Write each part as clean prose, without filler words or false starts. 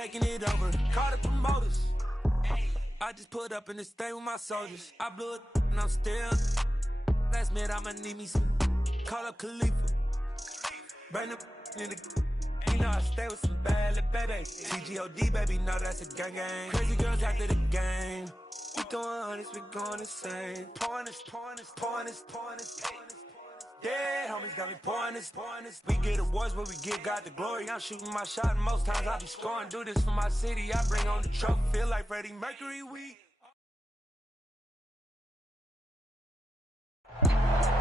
taking it over. Call the promoters. I just put up in this thing with my soldiers. I blew it and I'm still. Last minute I'ma need me some. Call up Khalifa. Bring the in the. You know I stay with some bad little baby. TGOD baby, know that's a gang gang. Crazy girls after the game. We going honest, we going insane. Pouring this. Yeah, homies got me pouring this. We get awards, but we give God the glory. I'm shooting my shot, and most times I be scoring. Do this for my city, I bring on the trophy. Feel like Freddie Mercury,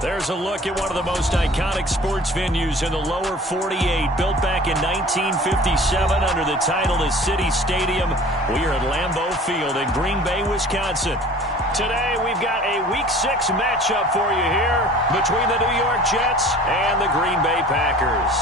There's a look at one of the most iconic sports venues in the lower 48. Built back in 1957 under the title of City Stadium. We are at Lambeau Field in Green Bay, Wisconsin. Today we've got a Week 6 matchup for you here between the New York Jets and the Green Bay Packers.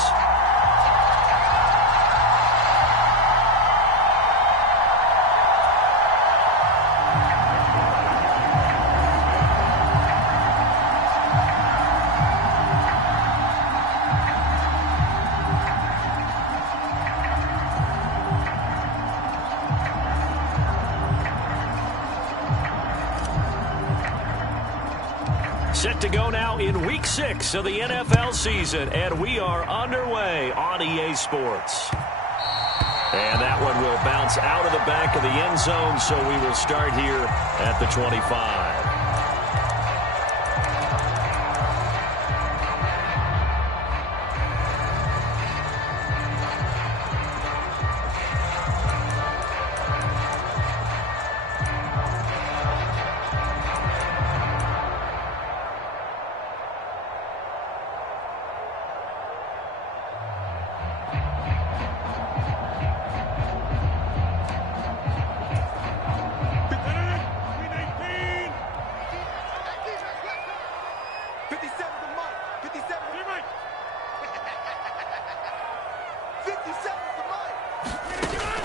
Set to go now in Week 6 of the NFL season, and we are underway on EA Sports. And that one will bounce out of the back of the end zone, so we will start here at the 25.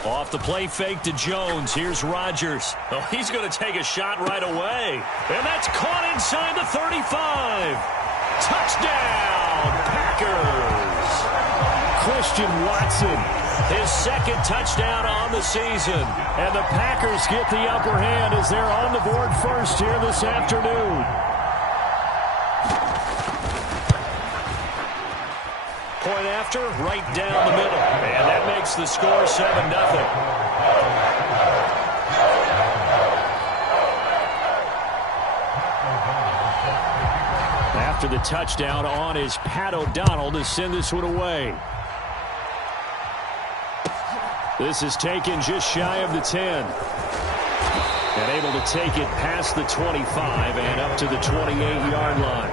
Off the play fake to Jones. Here's Rodgers. Oh, he's going to take a shot right away. And that's caught inside the 35. Touchdown, Packers. Christian Watson, his second touchdown on the season. And the Packers get the upper hand as they're on the board first here this afternoon. Point after, right down the middle. And that makes the score 7-0. After the touchdown, on is Pat O'Donnell to send this one away. This is taken just shy of the 10. And able to take it past the 25 and up to the 28-yard line.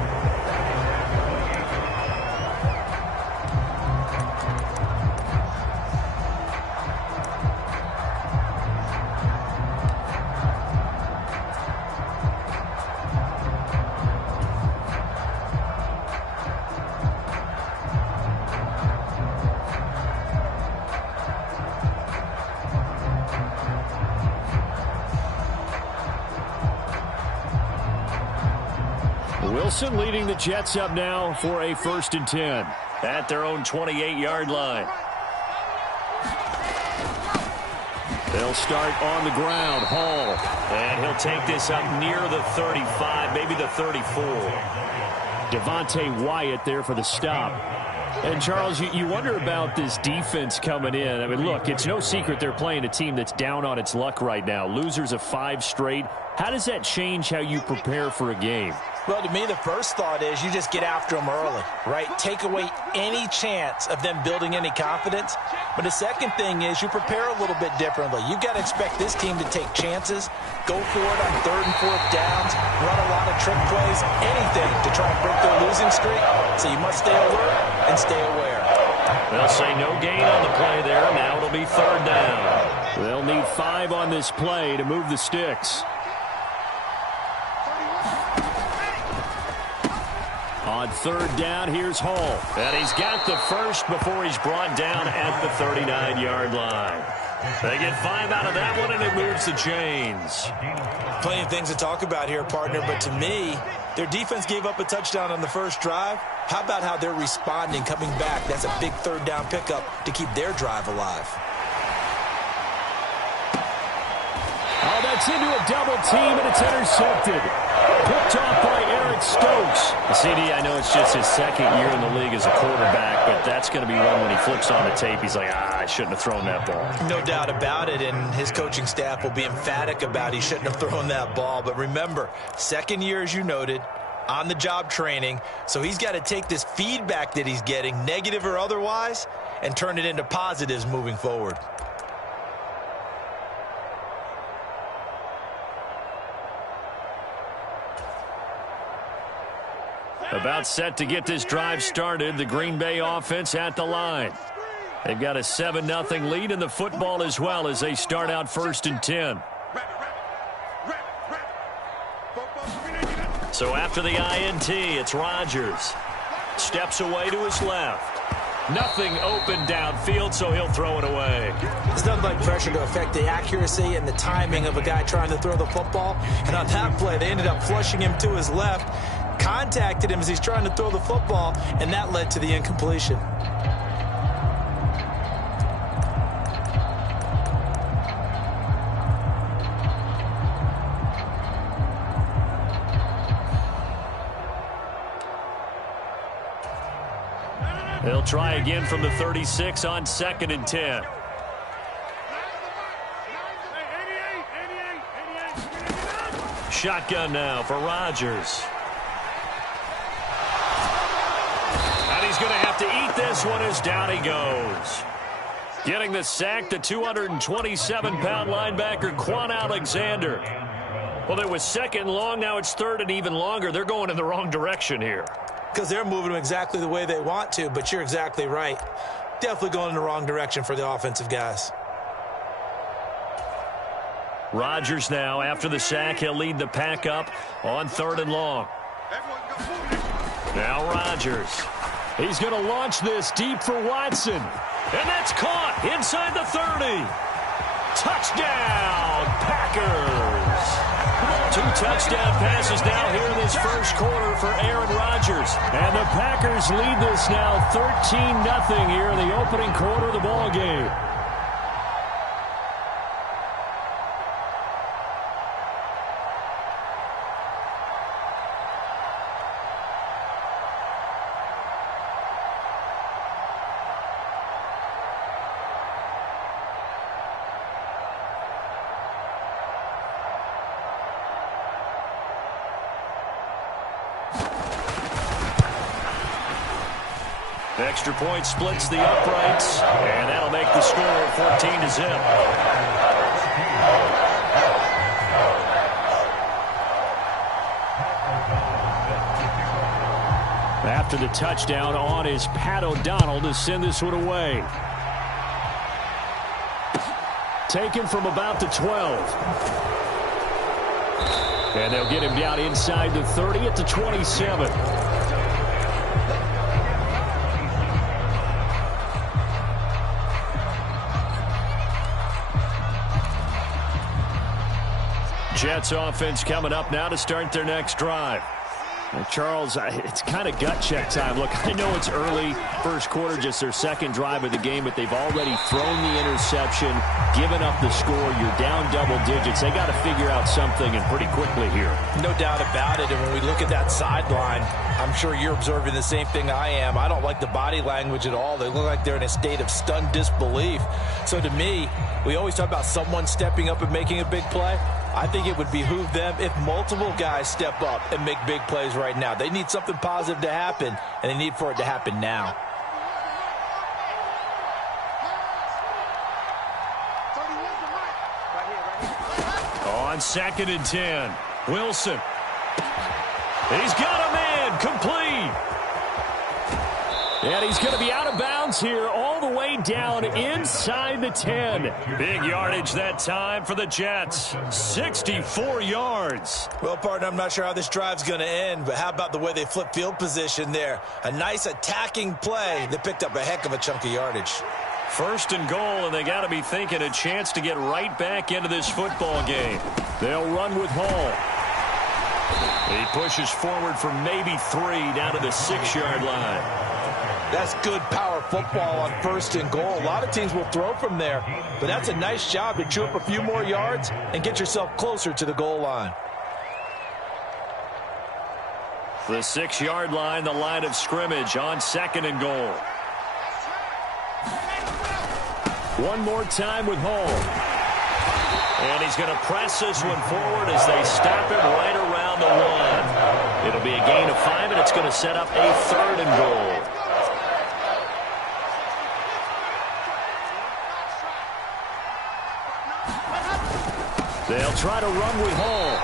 Wilson leading the Jets up now for a 1st and 10 at their own 28-yard line. They'll start on the ground. Hall. And he'll take this up near the 35, maybe the 34. Devontae Wyatt there for the stop. And, Charles, you wonder about this defense coming in. I mean, look, it's no secret they're playing a team that's down on its luck right now. Losers of 5 straight. How does that change how you prepare for a game? Well, to me, the first thought is you just get after them early, right? Take away any chance of them building any confidence. But the second thing is you prepare a little bit differently. You've got to expect this team to take chances, go for it on 3rd and 4th downs, run a lot of trick plays, anything to try and break their losing streak. So you must stay alert and stay aware. They'll say no gain on the play there. Now it'll be 3rd down. They'll need 5 on this play to move the sticks. On 3rd down, here's Hall. And he's got the first before he's brought down at the 39-yard line. They get 5 out of that one, and it moves the chains. Plenty of things to talk about here, partner, but to me, their defense gave up a touchdown on the first drive. How about how they're responding, coming back? That's a big 3rd down pickup to keep their drive alive. Gets into a double team, and it's intercepted. Picked off by Eric Stokes. CD, I know it's just his second year in the league as a quarterback, but that's going to be one when he flips on the tape. He's like, I shouldn't have thrown that ball. No doubt about it, and his coaching staff will be emphatic about he shouldn't have thrown that ball. But remember, second year, as you noted, on-the-job training, so he's got to take this feedback that he's getting, negative or otherwise, and turn it into positives moving forward. About set to get this drive started, the Green Bay offense at the line. They've got a 7-0 lead in the football as well as they start out 1st and 10. So after the INT, it's Rodgers. Steps away to his left. Nothing open downfield, so he'll throw it away. There's nothing like pressure to affect the accuracy and the timing of a guy trying to throw the football. And on that play, they ended up flushing him to his left, contacted him as he's trying to throw the football, and that led to the incompletion. They'll try again from the 36 on 2nd and 10. Shotgun now for Rodgers. And he's going to have to eat this one as down he goes. Getting the sack, the 227-pound linebacker, Quan Alexander. Well, it was 2nd and long. Now it's 3rd and even longer. They're going in the wrong direction here. Because they're moving them exactly the way they want to, but you're exactly right. Definitely going in the wrong direction for the offensive guys. Rodgers now, after the sack, he'll lead the pack up on 3rd and long. Now Rodgers. He's going to launch this deep for Watson. And that's caught inside the 30. Touchdown, Packers. 2 touchdown passes now here in this first quarter for Aaron Rodgers. And the Packers lead this now 13-0 here in the opening quarter of the ball game. Extra point splits the uprights, and that'll make the score 14-0. After the touchdown on is Pat O'Donnell to send this one away. Taken from about the 12. And they'll get him down inside the 30 at the 27. Jets offense coming up now to start their next drive. Well, Charles, it's kind of gut check time. Look, I know it's early, first quarter, just their second drive of the game, but they've already thrown the interception, given up the score. You're down double digits. They got to figure out something, and pretty quickly here. No doubt about it, and when we look at that sideline, I'm sure you're observing the same thing I am. I don't like the body language at all. They look like they're in a state of stunned disbelief. So to me, we always talk about someone stepping up and making a big play. I think it would behoove them if multiple guys step up and make big plays right now. They need something positive to happen, and they need for it to happen now. On 2nd and 10, Wilson. He's got a man, complete. And he's going to be out of bounds here all the way down inside the 10. Big yardage that time for the Jets. 64 yards. Well, partner, I'm not sure how this drive's going to end, but how about the way they flip field position there? A nice attacking play that picked up a heck of a chunk of yardage. 1st and goal, and they got to be thinking a chance to get right back into this football game. They'll run with Hall. He pushes forward for maybe 3 down to the 6-yard line. That's good power football on 1st and goal. A lot of teams will throw from there, but that's a nice job to chew up a few more yards and get yourself closer to the goal line. The 6-yard line, the line of scrimmage on 2nd and goal. One more time with Hall. And he's going to press this one forward as they stop him right around the 1. It'll be a gain of 5, and it's going to set up a 3rd and goal. They'll try to run with Hall.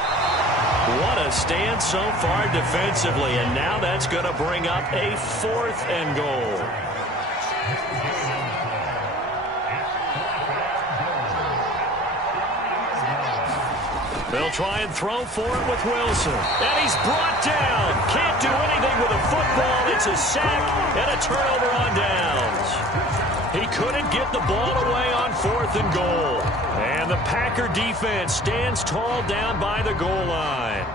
What a stand so far defensively, and now that's going to bring up a 4th and goal. They'll try and throw for it with Wilson. And he's brought down. Can't do anything with a football. It's a sack and a turnover on downs. He couldn't get the ball away on 4th and goal. And the Packer defense stands tall down by the goal line.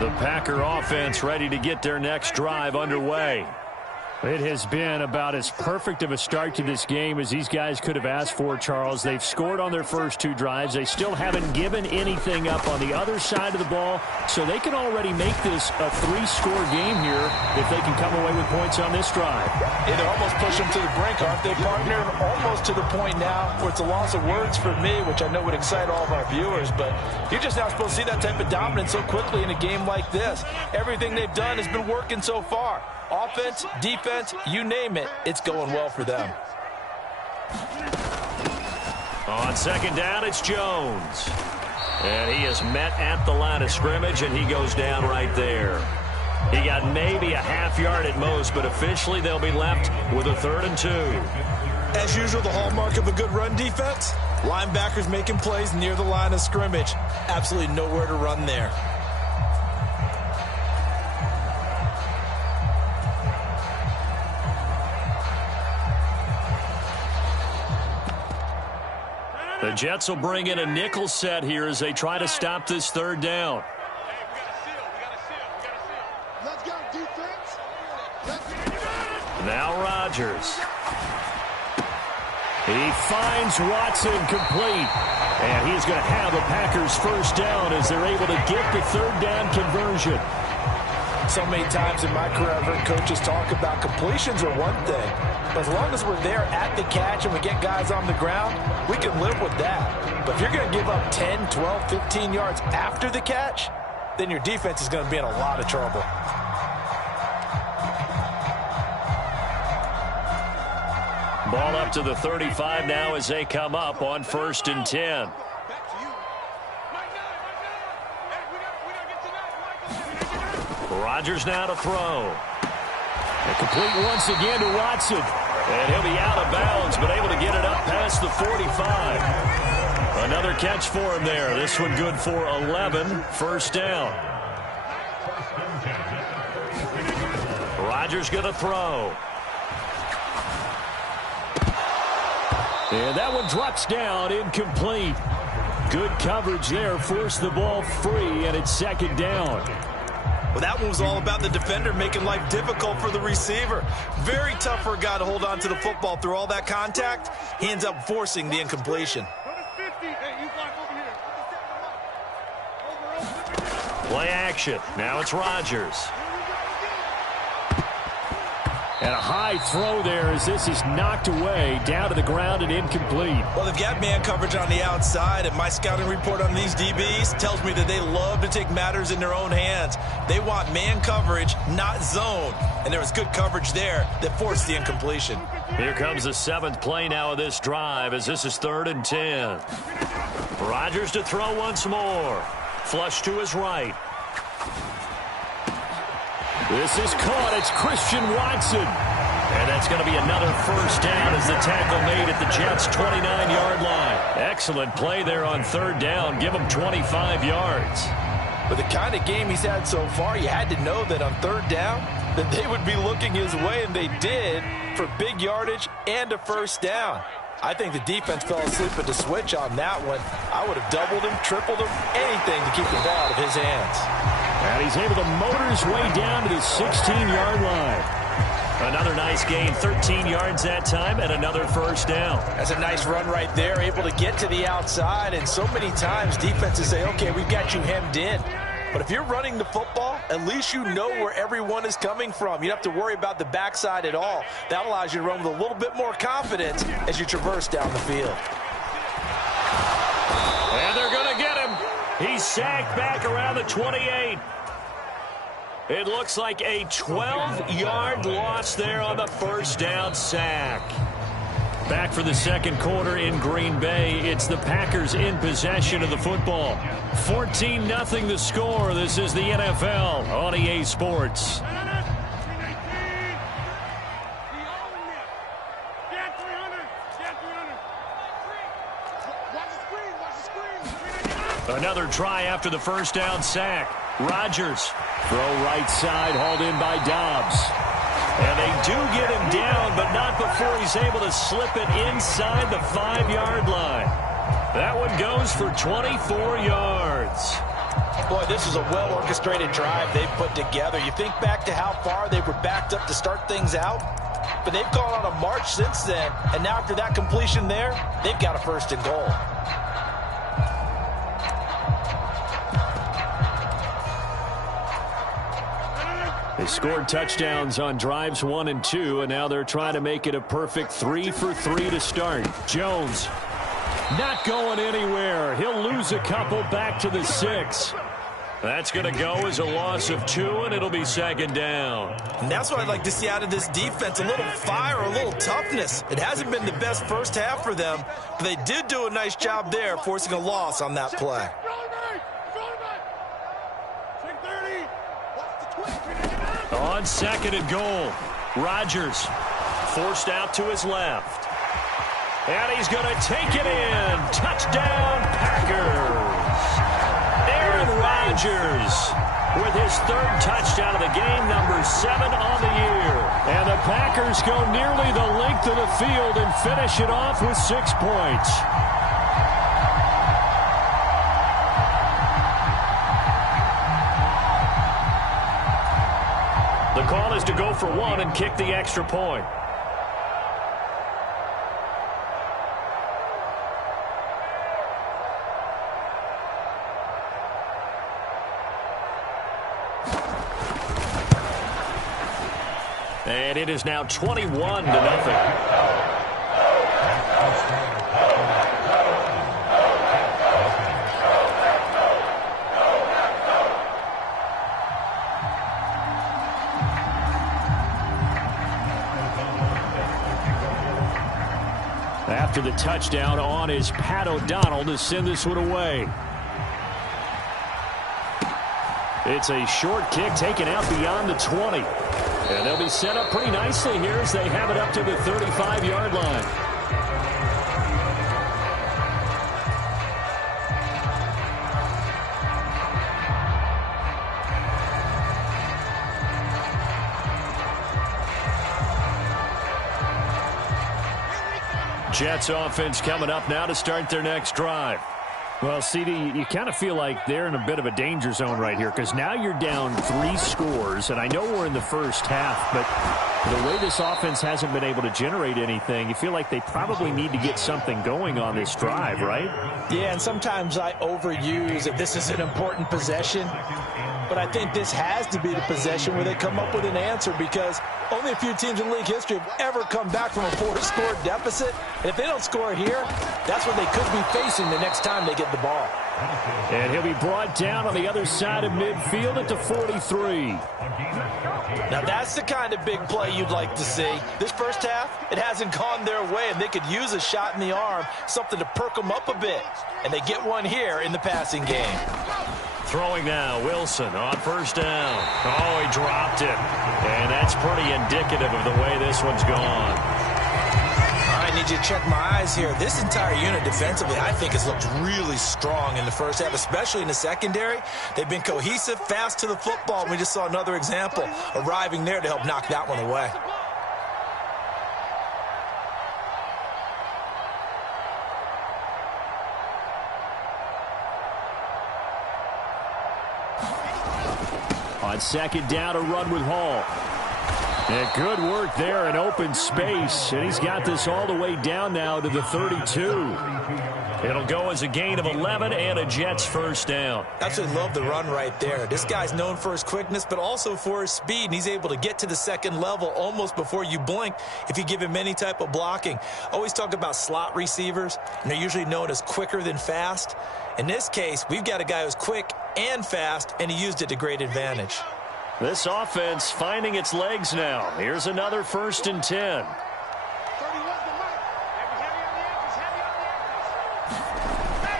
The Packer offense ready to get their next drive underway. It has been about as perfect of a start to this game as these guys could have asked for, Charles. They've scored on their first 2 drives. They still haven't given anything up on the other side of the ball, so they can already make this a 3-score game here if they can come away with points on this drive. Yeah, they're almost pushing them to the brink, aren't they, partner? Almost to the point now where it's a loss of words for me, which I know would excite all of our viewers, but you're just not supposed to see that type of dominance so quickly in a game like this. Everything they've done has been working so far. Offense, defense, you name it, it's going well for them. On 2nd down, it's Jones. And he is met at the line of scrimmage, and he goes down right there. He got maybe a half yard at most, but officially they'll be left with a 3rd and 2. As usual, the hallmark of a good run defense, linebackers making plays near the line of scrimmage. Absolutely nowhere to run there. The Jets will bring in a nickel set here as they try to stop this 3rd down. Let's go, defense. Now Rodgers. He finds Watson complete. And he's going to have a Packers 1st down as they're able to get the 3rd down conversion. So many times in my career, I've heard coaches talk about completions are one thing. But as long as we're there at the catch and we get guys on the ground, we can live with that. But if you're going to give up 10, 12, 15 yards after the catch, then your defense is going to be in a lot of trouble. Ball up to the 35 now as they come up on 1st and 10. Rodgers now to throw. And complete once again to Watson. And he'll be out of bounds, but able to get it up past the 45. Another catch for him there. This one good for 11. 1st down. Rodgers going to throw. And that one drops down, incomplete. Good coverage there, forced the ball free, and it's 2nd down. Well, that one was all about the defender making life difficult for the receiver. Very tough for a guy to hold on to the football through all that contact. He ends up forcing the incompletion. Play action. Now it's Rodgers. And a high throw there as this is knocked away, down to the ground and incomplete. Well, they've got man coverage on the outside, and my scouting report on these DBs tells me that they love to take matters in their own hands. They want man coverage, not zone. And there was good coverage there that forced the incompletion. Here comes the 7th play now of this drive as this is 3rd and 10. Rodgers to throw once more. Flush to his right. This is caught. It's Christian Watson. And that's going to be another 1st down as the tackle made at the Jets' 29-yard line. Excellent play there on 3rd down. Give him 25 yards. With the kind of game he's had so far, you had to know that on 3rd down that they would be looking his way, and they did, for big yardage and a 1st down. I think the defense fell asleep at the switch on that one. I would have doubled him, tripled him, anything to keep the ball out of his hands. And he's able to motor his way down to the 16-yard line. Another nice gain, 13 yards that time, and another first down. That's a nice run right there, able to get to the outside. And so many times defenses say, okay, we've got you hemmed in. But if you're running the football, at least you know where everyone is coming from. You don't have to worry about the backside at all. That allows you to run with a little bit more confidence as you traverse down the field. And they're going to get him. He's sacked back around the 28. It looks like a 12-yard loss there on the first down sack. Back for the second quarter in Green Bay. It's the Packers in possession of the football. 14-0 the score. This is the NFL on EA Sports. Another try after the first down sack. Rodgers, throw right side, hauled in by Dobbs. And they do get him down, but not before he's able to slip it inside the 5-yard line. That one goes for 24 yards. Boy, this is a well-orchestrated drive they've put together. You think back to how far they were backed up to start things out, but they've gone on a march since then, and now after that completion there, they've got a first and goal. They scored touchdowns on drives 1 and 2, and now they're trying to make it a perfect 3 for 3 to start. Jones not going anywhere. He'll lose a couple back to the 6. That's going to go as a loss of 2, and it'll be second down. And that's what I'd like to see out of this defense, a little fire, a little toughness. It hasn't been the best first half for them, but they did do a nice job there, forcing a loss on that play. On second and goal, Rodgers forced out to his left. And he's going to take it in. Touchdown, Packers. Aaron Rodgers with his third touchdown of the game, number 7 on the year. And the Packers go nearly the length of the field and finish it off with 6 points. The call is to go for 1 and kick the extra point. And it is now 21-0. After the touchdown on is Pat O'Donnell to send this one away. It's a short kick taken out beyond the 20. And they'll be set up pretty nicely here as they have it up to the 35-yard line. Jets offense coming up now to start their next drive. Well, CD, you kind of feel like they're in a bit of a danger zone right here because now you're down 3 scores, and I know we're in the first half, but the way this offense hasn't been able to generate anything, you feel like they probably need to get something going on this drive, right? Yeah, and sometimes I overuse that this is an important possession, but I think this has to be the possession where they come up with an answer because only a few teams in league history have ever come back from a 4-score deficit. And if they don't score here, that's what they could be facing the next time they get the ball. And he'll be brought down on the other side of midfield at the 43. Now that's the kind of big play you'd like to see. This first half, it hasn't gone their way, and they could use a shot in the arm, something to perk them up a bit. And they get one here in the passing game. Throwing now, Wilson on first down. Oh, he dropped it. And that's pretty indicative of the way this one's gone. I need you to check my eyes here. This entire unit defensively, I think, has looked really strong in the first half, especially in the secondary. They've been cohesive, fast to the football. We just saw another example arriving there to help knock that one away. On second down, a run with Hall. And good work there in open space. And he's got this all the way down now to the 32. It'll go as a gain of 11 and a Jets first down. Absolutely love the run right there. This guy's known for his quickness, but also for his speed. And he's able to get to the second level almost before you blink if you give him any type of blocking. Always talk about slot receivers, and they're usually known as quicker than fast. In this case, we've got a guy who's quick and fast, and he used it to great advantage. This offense finding its legs now. Here's another 1st and 10.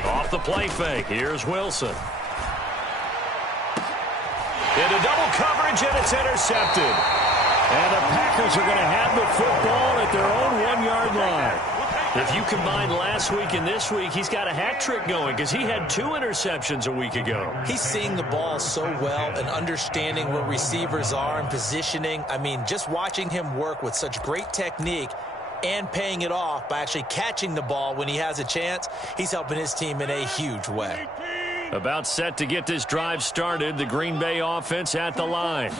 Off the play fake. Here's Wilson. Into double coverage, and it's intercepted. And the Packers are going to have the football at their own 1-yard line. If you combine last week and this week, he's got a hat trick going because he had 2 interceptions a week ago. He's seeing the ball so well and understanding where receivers are and positioning. I mean, just watching him work with such great technique and paying it off by actually catching the ball when he has a chance, he's helping his team in a huge way. About set to get this drive started, the Green Bay offense at the line.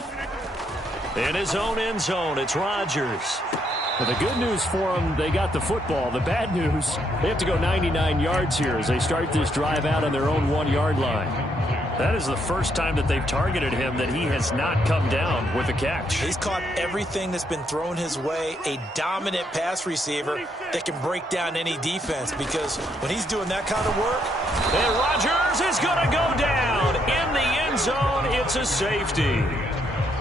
In his own end zone, it's Rodgers. Well, the good news for them, they got the football. The bad news, they have to go 99 yards here as they start this drive out on their own 1-yard line. That is the first time that they've targeted him that he has not come down with a catch. He's caught everything that's been thrown his way, a dominant pass receiver that can break down any defense because when he's doing that kind of work. And Rodgers is going to go down in the end zone. It's a safety.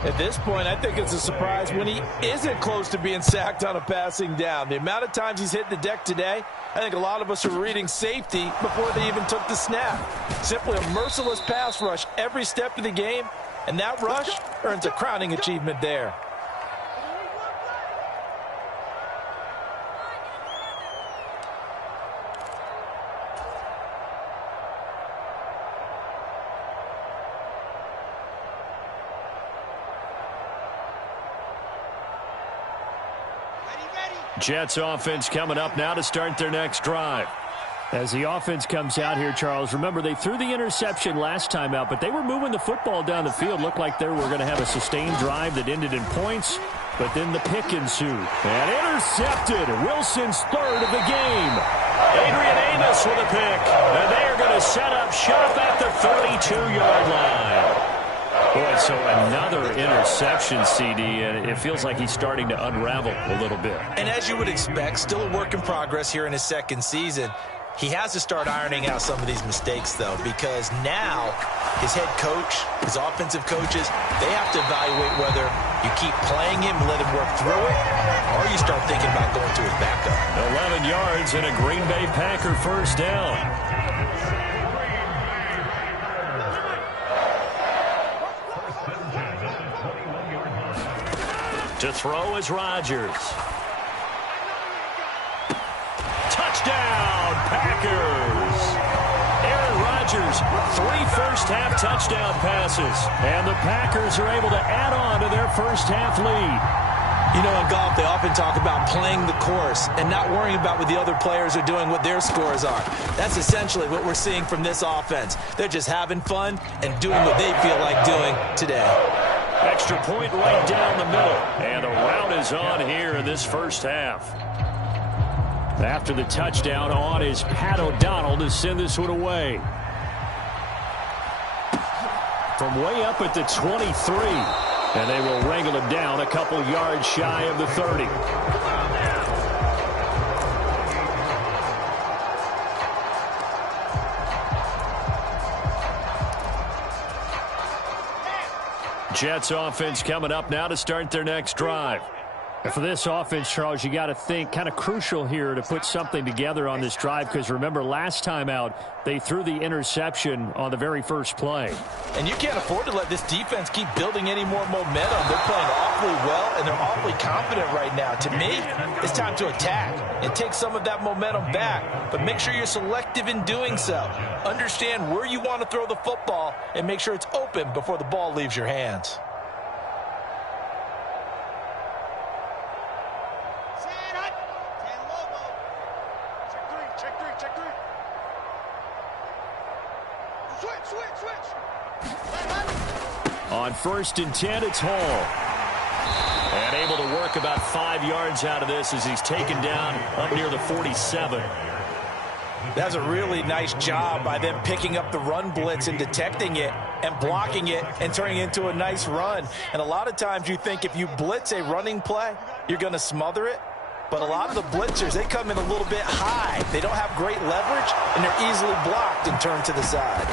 At this point, I think it's a surprise when he isn't close to being sacked on a passing down. The amount of times he's hit the deck today, I think a lot of us are reading safety before they even took the snap. Simply a merciless pass rush every step of the game, and that rush earns a crowning achievement there. Jets offense coming up now to start their next drive. As the offense comes out here, Charles, remember they threw the interception last time out, but they were moving the football down the field. Looked like they were going to have a sustained drive that ended in points, but then the pick ensued. And intercepted. Wilson's 3rd of the game. Adrian Amos with a pick. And they are going to set up shop at the 32-yard line. Boy, so another interception, CD, and it feels like he's starting to unravel a little bit. And as you would expect, still a work in progress here in his second season. He has to start ironing out some of these mistakes, though, because now his head coach, his offensive coaches, they have to evaluate whether you keep playing him and let him work through it, or you start thinking about going to his backup. 11 yards and a Green Bay Packer first down. To throw is Rodgers. Touchdown, Packers. Aaron Rodgers, 3 first-half touchdown passes. And the Packers are able to add on to their first-half lead. You know, in golf, they often talk about playing the course and not worrying about what the other players are doing, what their scores are. That's essentially what we're seeing from this offense. They're just having fun and doing what they feel like doing today. Extra point right down the middle. And the route is on here in this first half. After the touchdown, on is Pat O'Donnell to send this one away. From way up at the 23. And they will wrangle him down a couple yards shy of the 30. Jets offense coming up now to start their next drive. For this offense, Charles, you got to think kind of crucial here to put something together on this drive because remember last time out they threw the interception on the very first play. And you can't afford to let this defense keep building any more momentum. They're playing awfully well and they're awfully confident right now. To me, it's time to attack and take some of that momentum back. But make sure you're selective in doing so. Understand where you want to throw the football and make sure it's open before the ball leaves your hands. On 1st and 10, it's Hall. And able to work about 5 yards out of this as he's taken down up near the 47. That's a really nice job by them picking up the run blitz and detecting it and blocking it and turning it into a nice run. And a lot of times you think if you blitz a running play, you're going to smother it. But a lot of the blitzers, they come in a little bit high. They don't have great leverage, and they're easily blocked and turned to the side.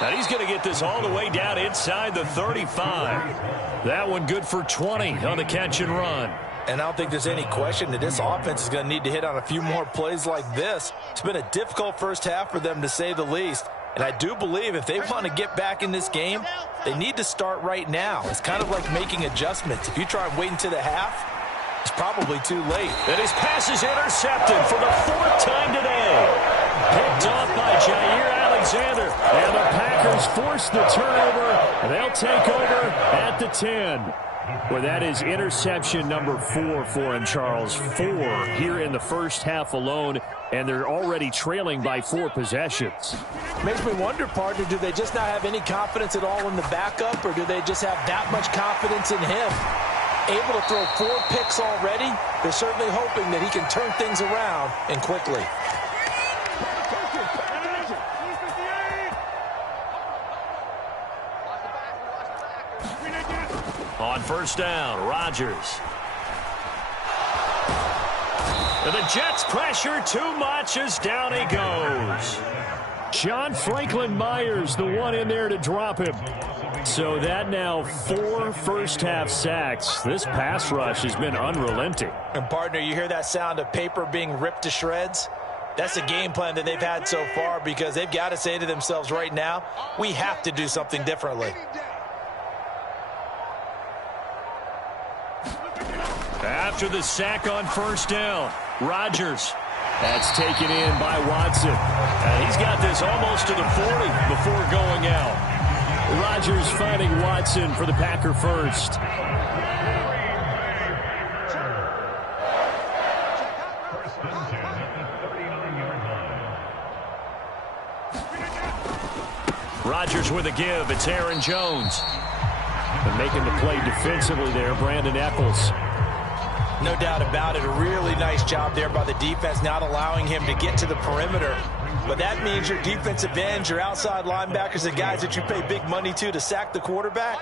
And he's going to get this all the way down inside the 35. That one good for 20 on the catch and run. And I don't think there's any question that this offense is going to need to hit on a few more plays like this. It's been a difficult first half for them, to say the least. And I do believe if they want to get back in this game, they need to start right now. It's kind of like making adjustments. If you try and wait until the half, it's probably too late. And his pass is intercepted for the 4th time today. Picked off by Jair Alexander. And the Packers force the turnover. And they'll take over at the 10. Well, that is interception number 4 for him, Charles. 4 here in the first half alone, and they're already trailing by 4 possessions. Makes me wonder, partner, do they just not have any confidence at all in the backup, or do they just have that much confidence in him? Able to throw 4 picks already, they're certainly hoping that he can turn things around and quickly. On 1st down, Rodgers. And the Jets pressure too much as down he goes. John Franklin Myers, the one in there to drop him. So that now 4 first-half sacks. This pass rush has been unrelenting. And, partner, you hear that sound of paper being ripped to shreds? That's a game plan that they've had so far, because they've got to say to themselves right now, we have to do something differently. After the sack on 1st down, Rodgers. That's taken in by Watson. And he's got this almost to the 40 before going out. Rodgers finding Watson for the Packer first. Rodgers with a give. It's Aaron Jones. And making the play defensively there, Brandon Eccles. No doubt about it. A really nice job there by the defense, not allowing him to get to the perimeter. But that means your defensive ends, your outside linebackers, the guys that you pay big money to sack the quarterback,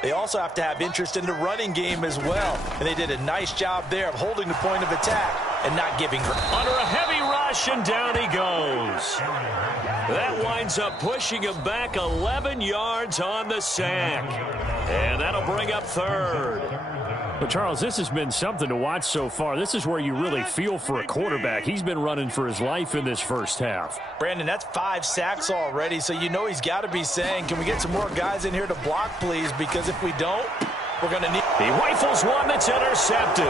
they also have to have interest in the running game as well. And they did a nice job there of holding the point of attack and not giving her. Under a heavy rush, and down he goes. That winds up pushing him back 11 yards on the sack. And that'll bring up 3rd. But, Charles, this has been something to watch so far. This is where you really feel for a quarterback. He's been running for his life in this first half. Brandon, that's 5 sacks already, so you know he's got to be saying, can we get some more guys in here to block, please? Because if we don't, we're going to need... He rifles one that's intercepted.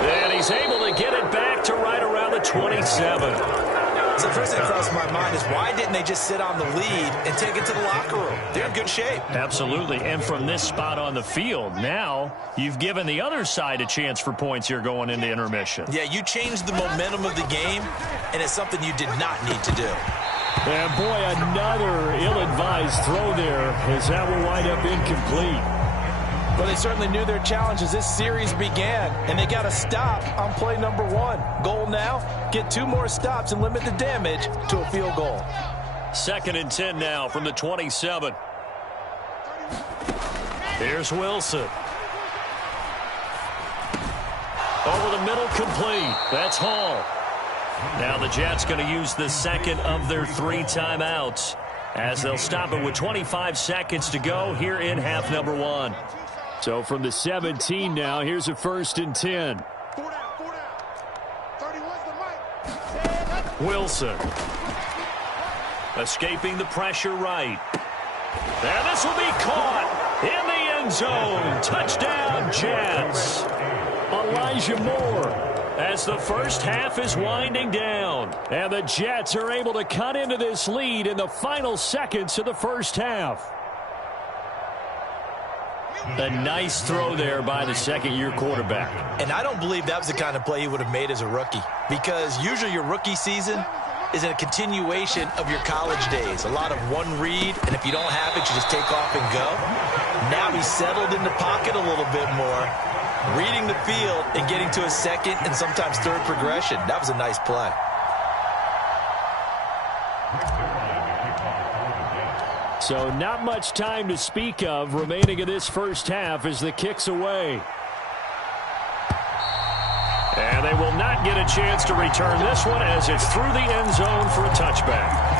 And he's able to get it back to right around the 27. So the first thing that crossed my mind is, why didn't they just sit on the lead and take it to the locker room? They're in good shape. Absolutely. And from this spot on the field, now you've given the other side a chance for points here going into intermission. Yeah, you changed the momentum of the game, and it's something you did not need to do. And, boy, another ill-advised throw there, as that will wind up incomplete. Well, they certainly knew their challenge as this series began, and they got to stop on play number 1. Goal now, get 2 more stops and limit the damage to a field goal. 2nd and 10 now from the 27. Here's Wilson. Over the middle, complete. That's Hall. Now the Jets going to use the second of their 3 timeouts, as they'll stop it with 25 seconds to go here in half number 1. So from the 17 now, here's a 1st and 10. Wilson. Escaping the pressure right. And this will be caught in the end zone. Touchdown, Jets. Elijah Moore, as the first half is winding down. And the Jets are able to cut into this lead in the final seconds of the first half. A nice throw there by the second-year quarterback. And I don't believe that was the kind of play he would have made as a rookie, because usually your rookie season, is a continuation of your college days. A lot of one read, and if you don't have it, you just take off and go. Now he's settled in the pocket a little bit more, reading the field and getting to a second and sometimes third progression. That was a nice play. So not much time to speak of remaining in this first half as the kick's away. And they will not get a chance to return this one as it's through the end zone for a touchback.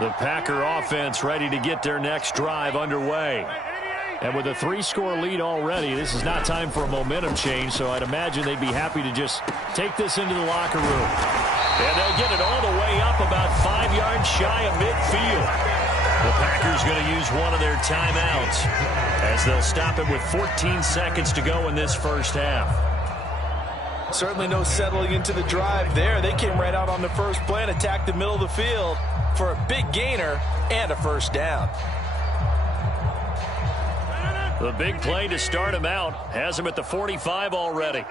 The Packer offense ready to get their next drive underway. And with a 3-score lead already, this is not time for a momentum change, so I'd imagine they'd be happy to just take this into the locker room. And they'll get it all the way up about 5 yards shy of midfield. The Packers going to use one of their timeouts as they'll stop it with 14 seconds to go in this first half. Certainly no settling into the drive there. They came right out on the first play and attacked the middle of the field for a big gainer and a first down. The big play to start him out has him at the 45 already.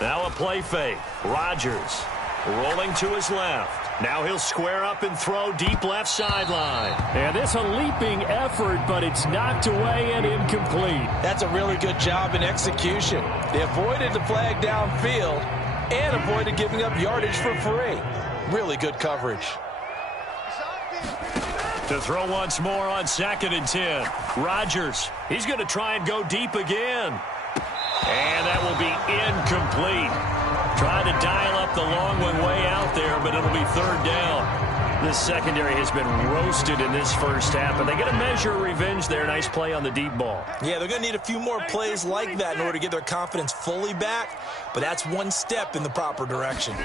Now a play fake. Rodgers rolling to his left. Now he'll square up and throw deep left sideline. And it's a leaping effort, but it's knocked away and incomplete. That's a really good job in execution. They avoided the flag downfield and avoided giving up yardage for free. Really good coverage. To throw once more on 2nd and 10. Rodgers, he's going to try and go deep again. And that will be incomplete. Trying to dial up the long one way out there, but it'll be third down. This secondary has been roasted in this first half, but they get a measure of revenge there. Nice play on the deep ball. Yeah, they're going to need a few more plays like that in order to get their confidence fully back, but that's one step in the proper direction.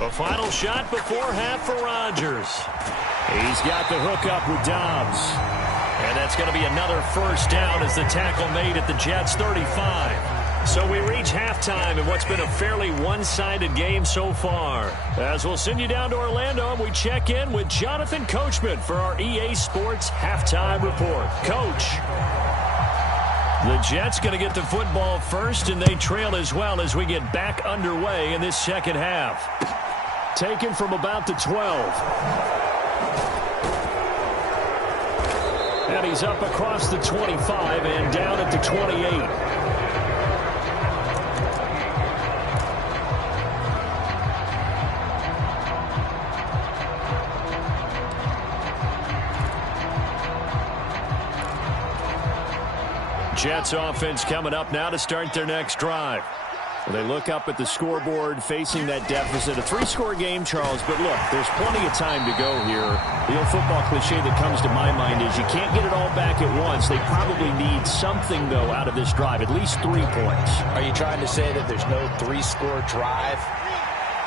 A final shot before half for Rodgers. He's got the hook up with Dobbs. And that's going to be another first down as the tackle made at the Jets' 35. So we reach halftime in what's been a fairly one-sided game so far. As we'll send you down to Orlando, and we check in with Jonathan Coachman for our EA Sports Halftime Report. Coach. The Jets going to get the football first, and they trail as well as we get back underway in this second half. Taken from about the 12. And he's up across the 25 and down at the 28. Jets offense coming up now to start their next drive. Well, they look up at the scoreboard facing that deficit. A 3-score game, Charles, but look, there's plenty of time to go here. The old football cliche that comes to my mind is you can't get it all back at once. They probably need something, though, out of this drive, at least 3 points. Are you trying to say that there's no 3-score drive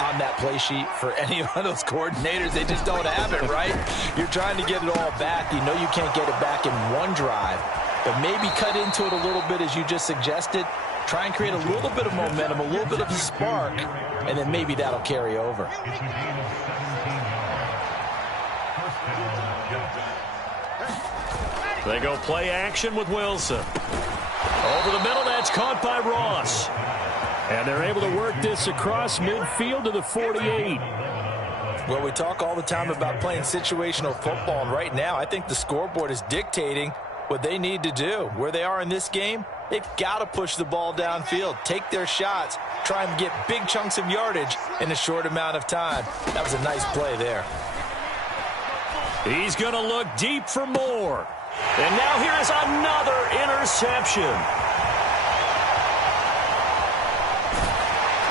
on that play sheet for any of those coordinators? They just don't have it, right? You're trying to get it all back. You know you can't get it back in one drive, but maybe cut into it a little bit as you just suggested. Try and create a little bit of momentum, a little bit of a spark, and then maybe that'll carry over. They go play action with Wilson. Over the middle, that's caught by Ross. And they're able to work this across midfield to the 48. Well, we talk all the time about playing situational football, and right now I think the scoreboard is dictating what they need to do. Where they are in this game, they've got to push the ball downfield, take their shots, try and get big chunks of yardage in a short amount of time. That was a nice play there. He's going to look deep for more. And now here is another interception.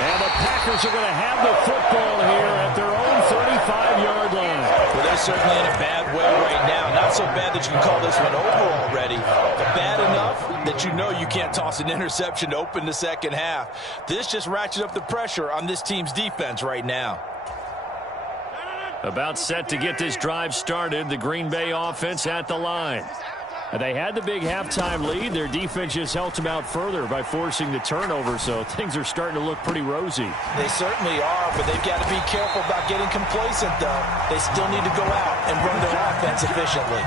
And the Packers are going to have the football here at their own 35-yard line. Well, they're certainly in a bad way right now. Not so bad that you can call this one over already, but bad enough that you know you can't toss an interception to open the second half. This just ratchets up the pressure on this team's defense right now. About set to get this drive started, the Green Bay offense at the line. They had the big halftime lead. Their defense just helped them out further by forcing the turnover, so things are starting to look pretty rosy. They certainly are, but they've got to be careful about getting complacent, though. They still need to go out and run their offense efficiently.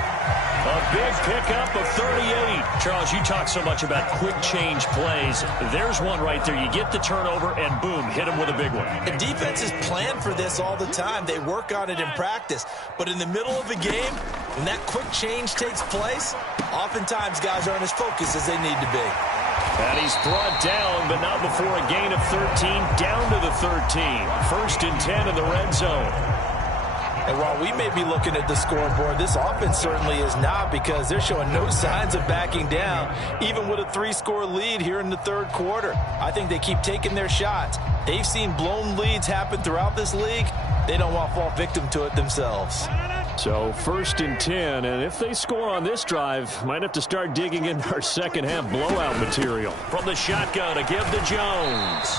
A big pickup of 38. Charles, you talk so much about quick change plays. There's one right there. You get the turnover, and boom, hit them with a big one. The defenses plan for this all the time. They work on it in practice. But in the middle of a game, when that quick change takes place, oftentimes guys aren't as focused as they need to be. And he's brought down, but not before a gain of 13, down to the 13. 1st and 10 in the red zone. And while we may be looking at the scoreboard, this offense certainly is not, because they're showing no signs of backing down, even with a 3-score lead here in the third quarter. I think they keep taking their shots. They've seen blown leads happen throughout this league. They don't want to fall victim to it themselves. So 1st and 10, and if they score on this drive, might have to start digging into our second half blowout material. From the shotgun to give to Jones.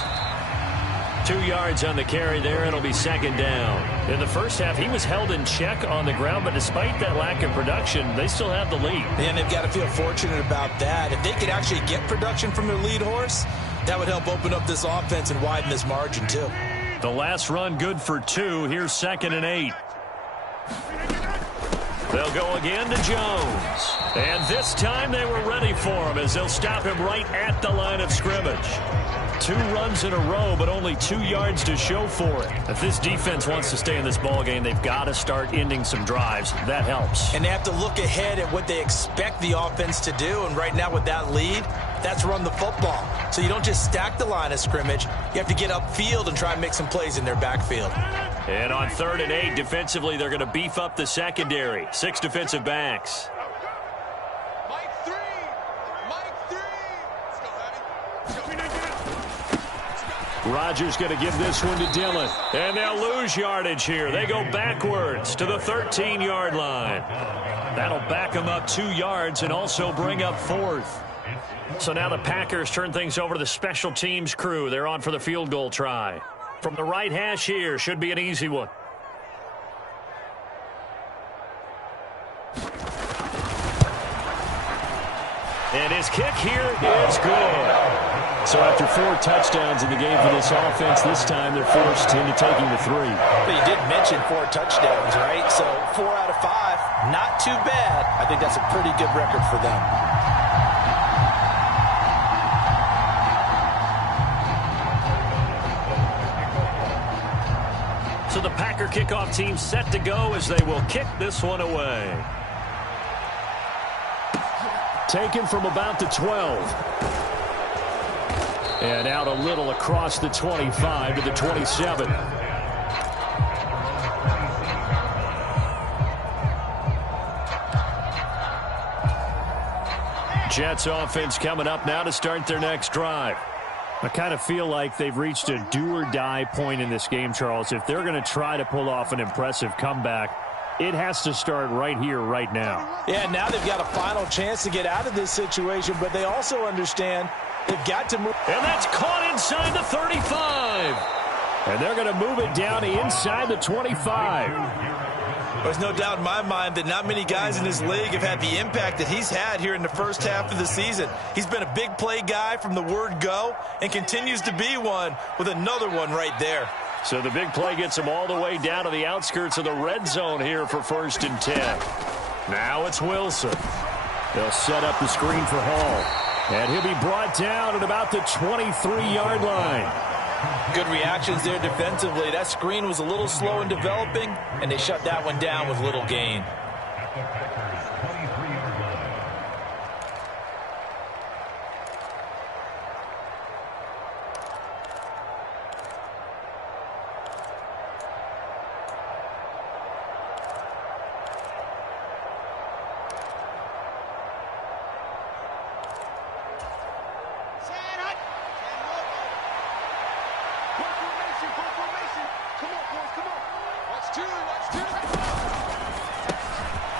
2 yards on the carry there. It'll be 2nd down. In the first half, he was held in check on the ground, but despite that lack of production, they still have the lead. And they've got to feel fortunate about that. If they could actually get production from their lead horse, that would help open up this offense and widen this margin too. The last run good for 2. Here's 2nd and 8. They'll go again to Jones. And this time they were ready for him, as they'll stop him right at the line of scrimmage. 2 runs in a row, but only 2 yards to show for it. If this defense wants to stay in this ballgame, they've got to start ending some drives. That helps. And they have to look ahead at what they expect the offense to do. And right now with that lead, that's run the football. So you don't just stack the line of scrimmage. You have to get upfield and try and make some plays in their backfield. And on 3rd and 8, defensively, they're going to beef up the secondary. 6 defensive backs. Rodgers going to give this one to Dillon. And they'll lose yardage here. They go backwards to the 13-yard line. That'll back them up 2 yards and also bring up 4th. So now the Packers turn things over to the special teams crew. They're on for the field goal try. From the right hash here, should be an easy one. And his kick here is good. So after 4 touchdowns in the game for this offense, this time they're forced into taking the 3. But you did mention 4 touchdowns, right? So 4 out of 5, not too bad. I think that's a pretty good record for them. So the Packer kickoff team set to go as they will kick this one away. Taken from about the 12. And out a little across the 25 to the 27. Jets offense coming up now to start their next drive. I kind of feel like they've reached a do-or-die point in this game, Charles. If they're going to try to pull off an impressive comeback, it has to start right here, right now. Yeah, now they've got a final chance to get out of this situation, but they also understand they've got to move. And that's caught inside the 35. And they're going to move it down inside the 25. There's no doubt in my mind that not many guys in this league have had the impact that he's had here in the first half of the season. He's been a big play guy from the word go and continues to be one with another one right there. So the big play gets him all the way down to the outskirts of the red zone here for 1st and 10. Now it's Wilson. They'll set up the screen for Hall. And he'll be brought down at about the 23-yard line. Good reactions there defensively. That screen was a little slow in developing, and they shut that one down with little gain.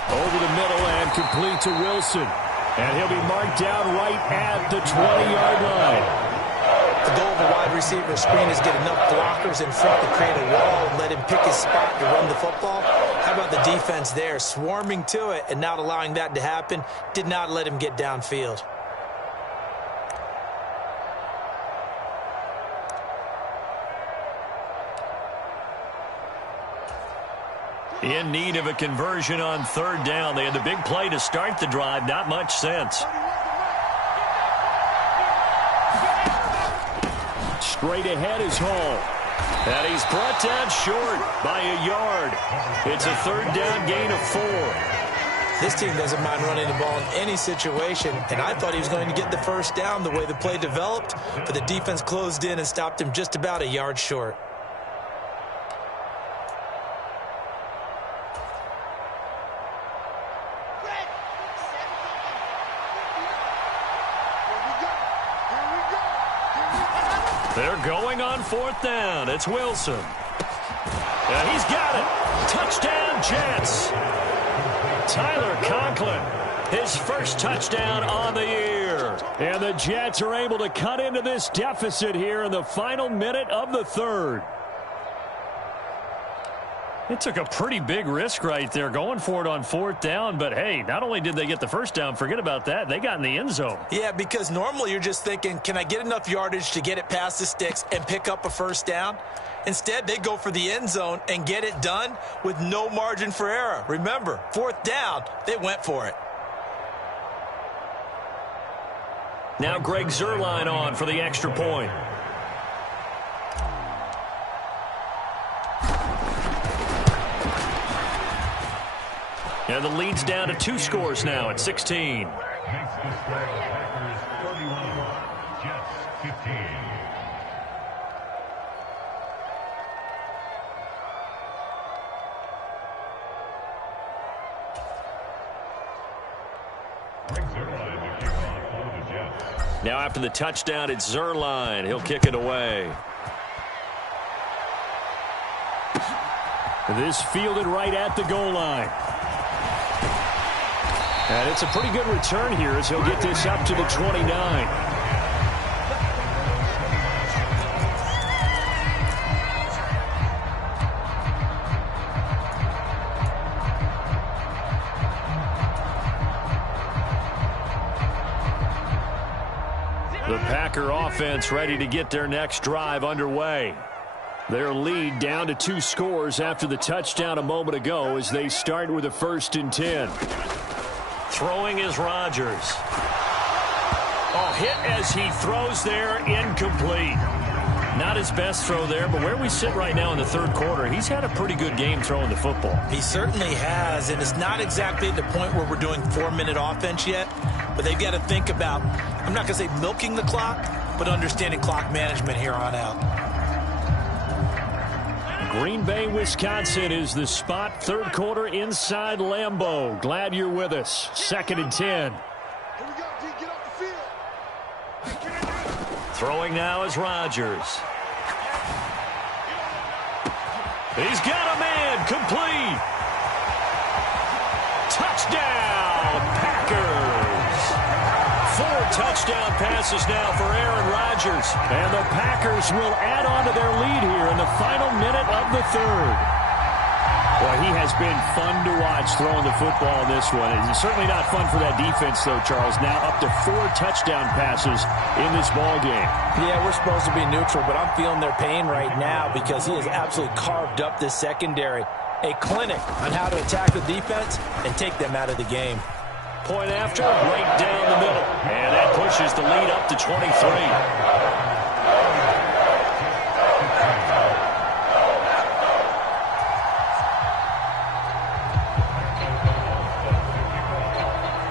Over the middle and complete to Wilson. And he'll be marked down right at the 20-yard line. The goal of a wide receiver screen is get enough blockers in front to create a wall and let him pick his spot to run the football. How about the defense there, swarming to it and not allowing that to happen? Did not let him get downfield. In need of a conversion on third down. They had the big play to start the drive. Not much sense. Straight ahead is Hall. And he's brought down short by a yard. It's a third down gain of 4. This team doesn't mind running the ball in any situation, and I thought he was going to get the first down the way the play developed, but the defense closed in and stopped him just about a yard short. They're going on fourth down. It's Wilson. And he's got it. Touchdown, Jets. Tyler Conklin, his first touchdown on the year. And the Jets are able to cut into this deficit here in the final minute of the third. It took a pretty big risk right there going for it on fourth down. But, hey, not only did they get the first down, forget about that, they got in the end zone. Yeah, because normally you're just thinking, can I get enough yardage to get it past the sticks and pick up a first down? Instead, they go for the end zone and get it done with no margin for error. Remember, fourth down, they went for it. Now Greg Zuerlein on for the extra point. And the lead's down to 2 scores now at 16. Now after the touchdown, it's Zuerlein. He'll kick it away. This fielded right at the goal line. And it's a pretty good return here as he'll get this up to the 29. The Packer offense ready to get their next drive underway. Their lead down to 2 scores after the touchdown a moment ago as they start with a 1st and 10. Throwing is Rodgers. Oh, hit as he throws there, incomplete. Not his best throw there, but where we sit right now in the third quarter, he's had a pretty good game throwing the football. He certainly has, and it's not exactly at the point where we're doing 4-minute offense yet, but they've got to think about, I'm not going to say milking the clock, but understanding clock management here on out. Green Bay, Wisconsin is the spot. Third quarter inside Lambeau. Glad you're with us. 2nd and 10. Here we go, D. Get off the field. Throwing now is Rodgers. He's got a man. Complete. Touchdown, Packers. 4 touchdown passes now for Aaron Rodgers. And the Packers will add on to their lead here in the final minute of the third. Boy, he has been fun to watch throwing the football in this one. It's certainly not fun for that defense, though, Charles. Now up to 4 touchdown passes in this ball game. Yeah, we're supposed to be neutral, but I'm feeling their pain right now because he has absolutely carved up this secondary. A clinic on how to attack the defense and take them out of the game. Point after, right down the middle. And that pushes the lead up to 23.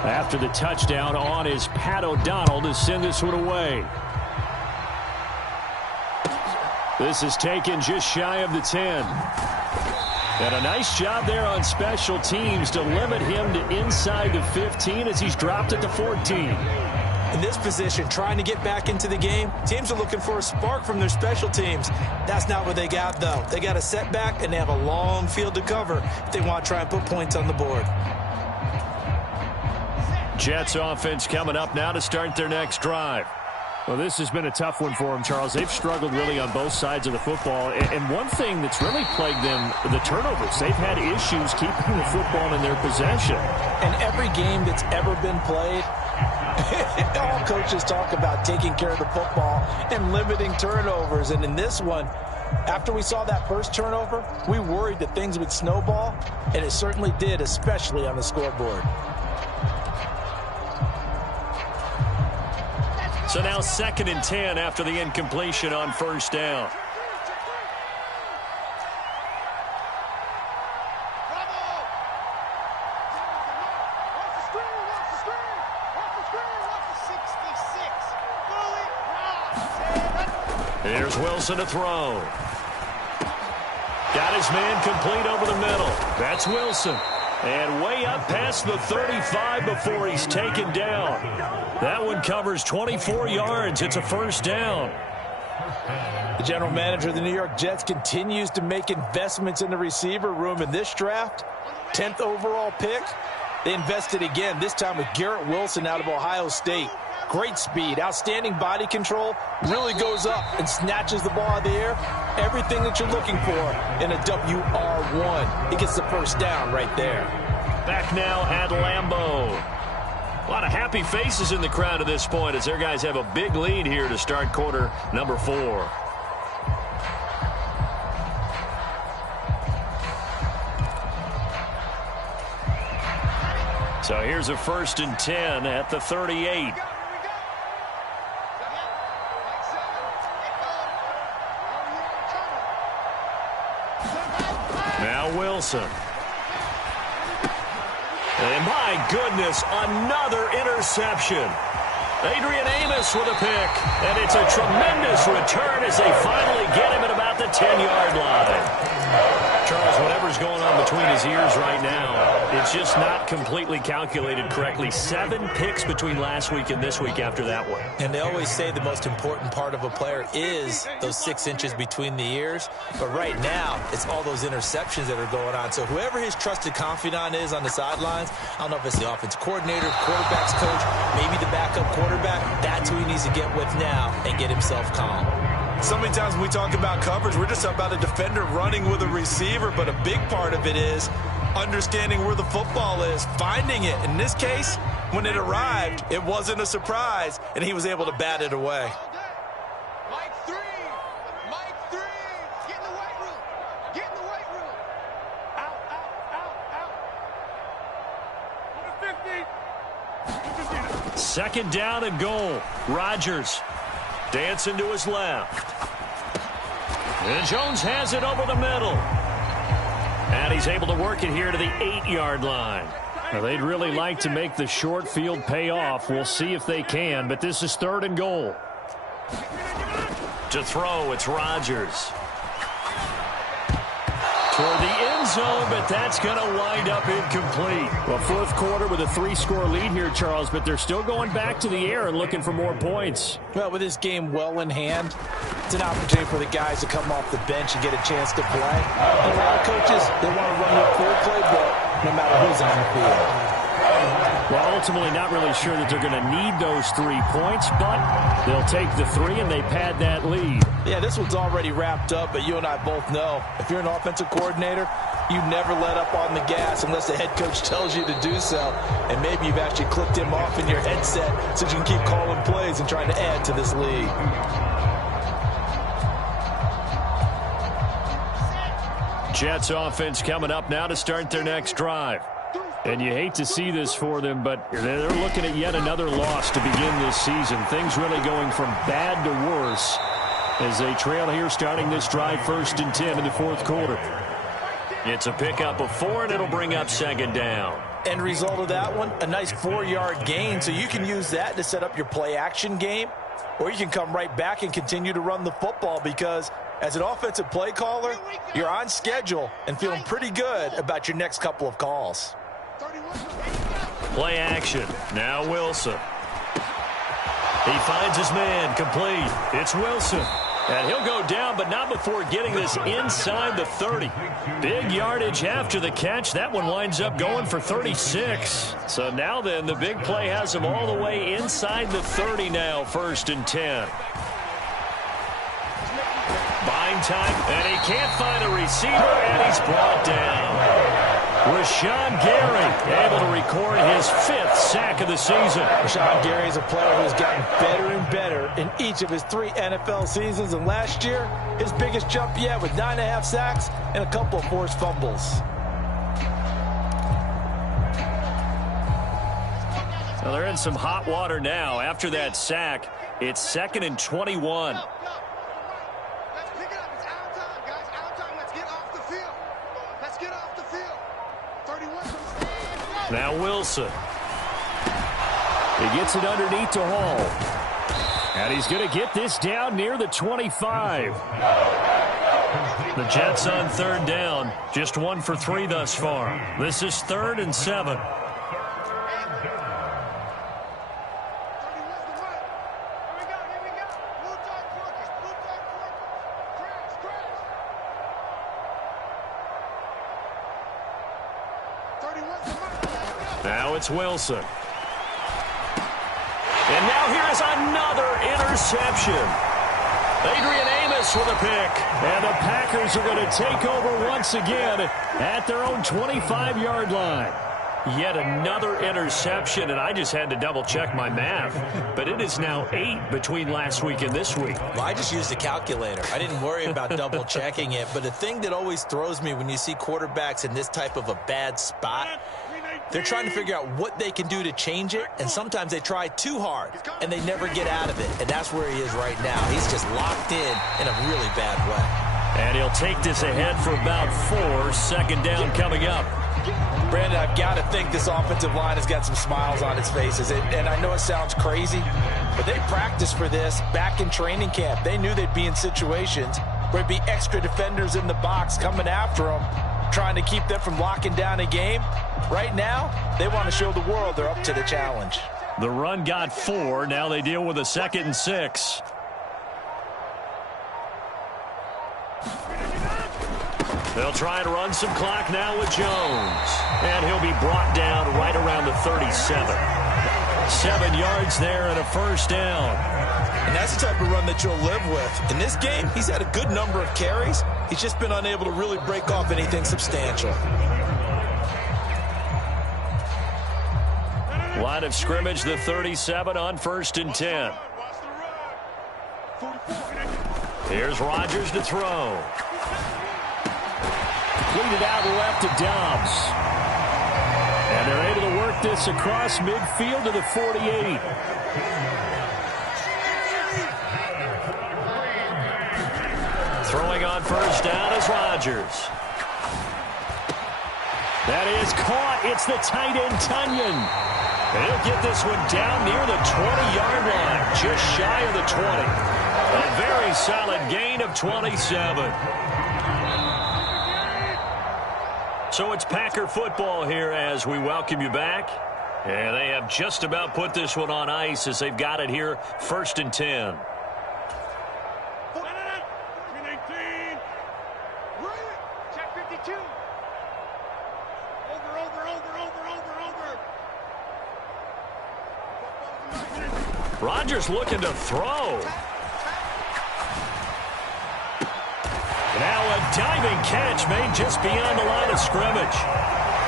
After the touchdown, on is Pat O'Donnell to send this one away. This is taken just shy of the 10. And a nice job there on special teams to limit him to inside the 15 as he's dropped it to 14. In this position, trying to get back into the game, teams are looking for a spark from their special teams. That's not what they got, though. They got a setback, and they have a long field to cover if they want to try and put points on the board. Jets offense coming up now to start their next drive. Well, this has been a tough one for them, Charles. They've struggled really on both sides of the football. And one thing that's really plagued them, the turnovers. They've had issues keeping the football in their possession. And every game that's ever been played, all coaches talk about taking care of the football and limiting turnovers. And in this one, after we saw that first turnover, we worried that things would snowball, and it certainly did, especially on the scoreboard. So now 2nd and 10 after the incompletion on first down. Here's Wilson to throw. Got his man complete over the middle. That's Wilson. And way up past the 35 before he's taken down. That one covers 24 yards. It's a first down. The general manager of the New York Jets continues to make investments in the receiver room in this draft. 10th overall pick. They invested again, this time with Garrett Wilson out of Ohio State. Great speed, outstanding body control, really goes up and snatches the ball out of the air. Everything that you're looking for in a WR1. He gets the first down right there. Back now at Lambeau. A lot of happy faces in the crowd at this point as their guys have a big lead here to start quarter number 4. So here's a 1st and 10 at the 38. Now Wilson. And my goodness, another interception. Adrian Amos with a pick. And it's a tremendous return as they finally get him at about the 10-yard line. Charles, whatever's going on between his ears right now, it's just not completely calculated correctly. 7 picks between last week and this week after that one. And they always say the most important part of a player is those 6 inches between the ears. But right now, it's all those interceptions that are going on. So whoever his trusted confidant is on the sidelines, I don't know if it's the offensive coordinator, quarterback's coach, maybe the backup quarterback, that's who he needs to get with now and get himself calm. So many times when we talk about coverage, we're just about a defender running with a receiver, but a big part of it is understanding where the football is, finding it. In this case, when it arrived, it wasn't a surprise, and he was able to bat it away. Mike 3. Mike 3. Get in the weight room. Get in the weight room. Out, out, out, out. 50. 2nd down and goal. Rodgers dancing to his left. And Jones has it over the middle. And he's able to work it here to the 8-yard line. Now, they'd really like to make the short field pay off. We'll see if they can, but this is 3rd and goal. To throw, it's Rodgers. Toward the end zone, but that's going to wind up incomplete. Well, 4th quarter with a 3-score lead here, Charles, but they're still going back to the air and looking for more points. Well, with this game well in hand, it's an opportunity for the guys to come off the bench and get a chance to play. And a lot of coaches, they want to run the full playbook no matter who's on the field. Well, ultimately not really sure that they're going to need those 3 points, but they'll take the 3 and they pad that lead. Yeah, this one's already wrapped up, but you and I both know if you're an offensive coordinator, you never let up on the gas unless the head coach tells you to do so. And maybe you've actually clicked him off in your headset so you can keep calling plays and trying to add to this lead. Jets offense coming up now to start their next drive. And you hate to see this for them, but they're looking at yet another loss to begin this season. Things really going from bad to worse as they trail here starting this drive 1st and 10 in the 4th quarter. It's a pickup of 4, and it'll bring up 2nd down. End result of that one, a nice 4-yard gain, so you can use that to set up your play-action game, or you can come right back and continue to run the football because as an offensive play caller, you're on schedule and feeling pretty good about your next couple of calls. Play action. Now Wilson. He finds his man complete. It's Wilson. And he'll go down, but not before getting this inside the 30. Big yardage after the catch. That one winds up going for 36. So now then, the big play has him all the way inside the 30 now, 1st and 10. Buying time, and he can't find a receiver, and he's brought down. Rashawn Gary able to record his 5th sack of the season. Rashawn Gary is a player who's gotten better and better in each of his 3 NFL seasons. And last year, his biggest jump yet with 9.5 sacks and a couple of forced fumbles. Well, they're in some hot water now. After that sack, it's 2nd and 21. Now Wilson. He gets it underneath to Hall. And he's going to get this down near the 25. The Jets on 3rd down. Just 1 for 3 thus far. This is 3rd and 7. Now it's Wilson. And now here is another interception. Adrian Amos with a pick. And the Packers are going to take over once again at their own 25-yard line. Yet another interception, and I just had to double-check my math. But it is now 8 between last week and this week. Well, I just used a calculator. I didn't worry about double-checking it. But the thing that always throws me when you see quarterbacks in this type of a bad spot, they're trying to figure out what they can do to change it, and sometimes they try too hard, and they never get out of it. And that's where he is right now. He's just locked in a really bad way. And he'll take this ahead for about 4. 2nd down coming up. Brandon, I've got to think this offensive line has got some smiles on its faces. And I know it sounds crazy, but they practiced for this back in training camp. They knew they'd be in situations where there'd be extra defenders in the box coming after them, trying to keep them from locking down a game. Right now, they want to show the world they're up to the challenge. The run got 4. Now they deal with a 2nd and 6. They'll try and run some clock now with Jones. And he'll be brought down right around the 37. 7 yards there and a 1st down. And that's the type of run that you'll live with. In this game, he's had a good number of carries. He's just been unable to really break off anything substantial. Line of scrimmage, the 37 on 1st and 10. Here's Rodgers to throw. Completed out left to Dobbs. And they're able to work this across midfield to the 48. Throwing on 1st down is Rodgers. That is caught. It's the tight end, Tunyon. And he'll get this one down near the 20-yard line, just shy of the 20. A very solid gain of 27. So it's Packer football here as we welcome you back. And they have just about put this one on ice as they've got it here, 1st and 10. Rodgers looking to throw. Now a diving catch made just beyond the line of scrimmage.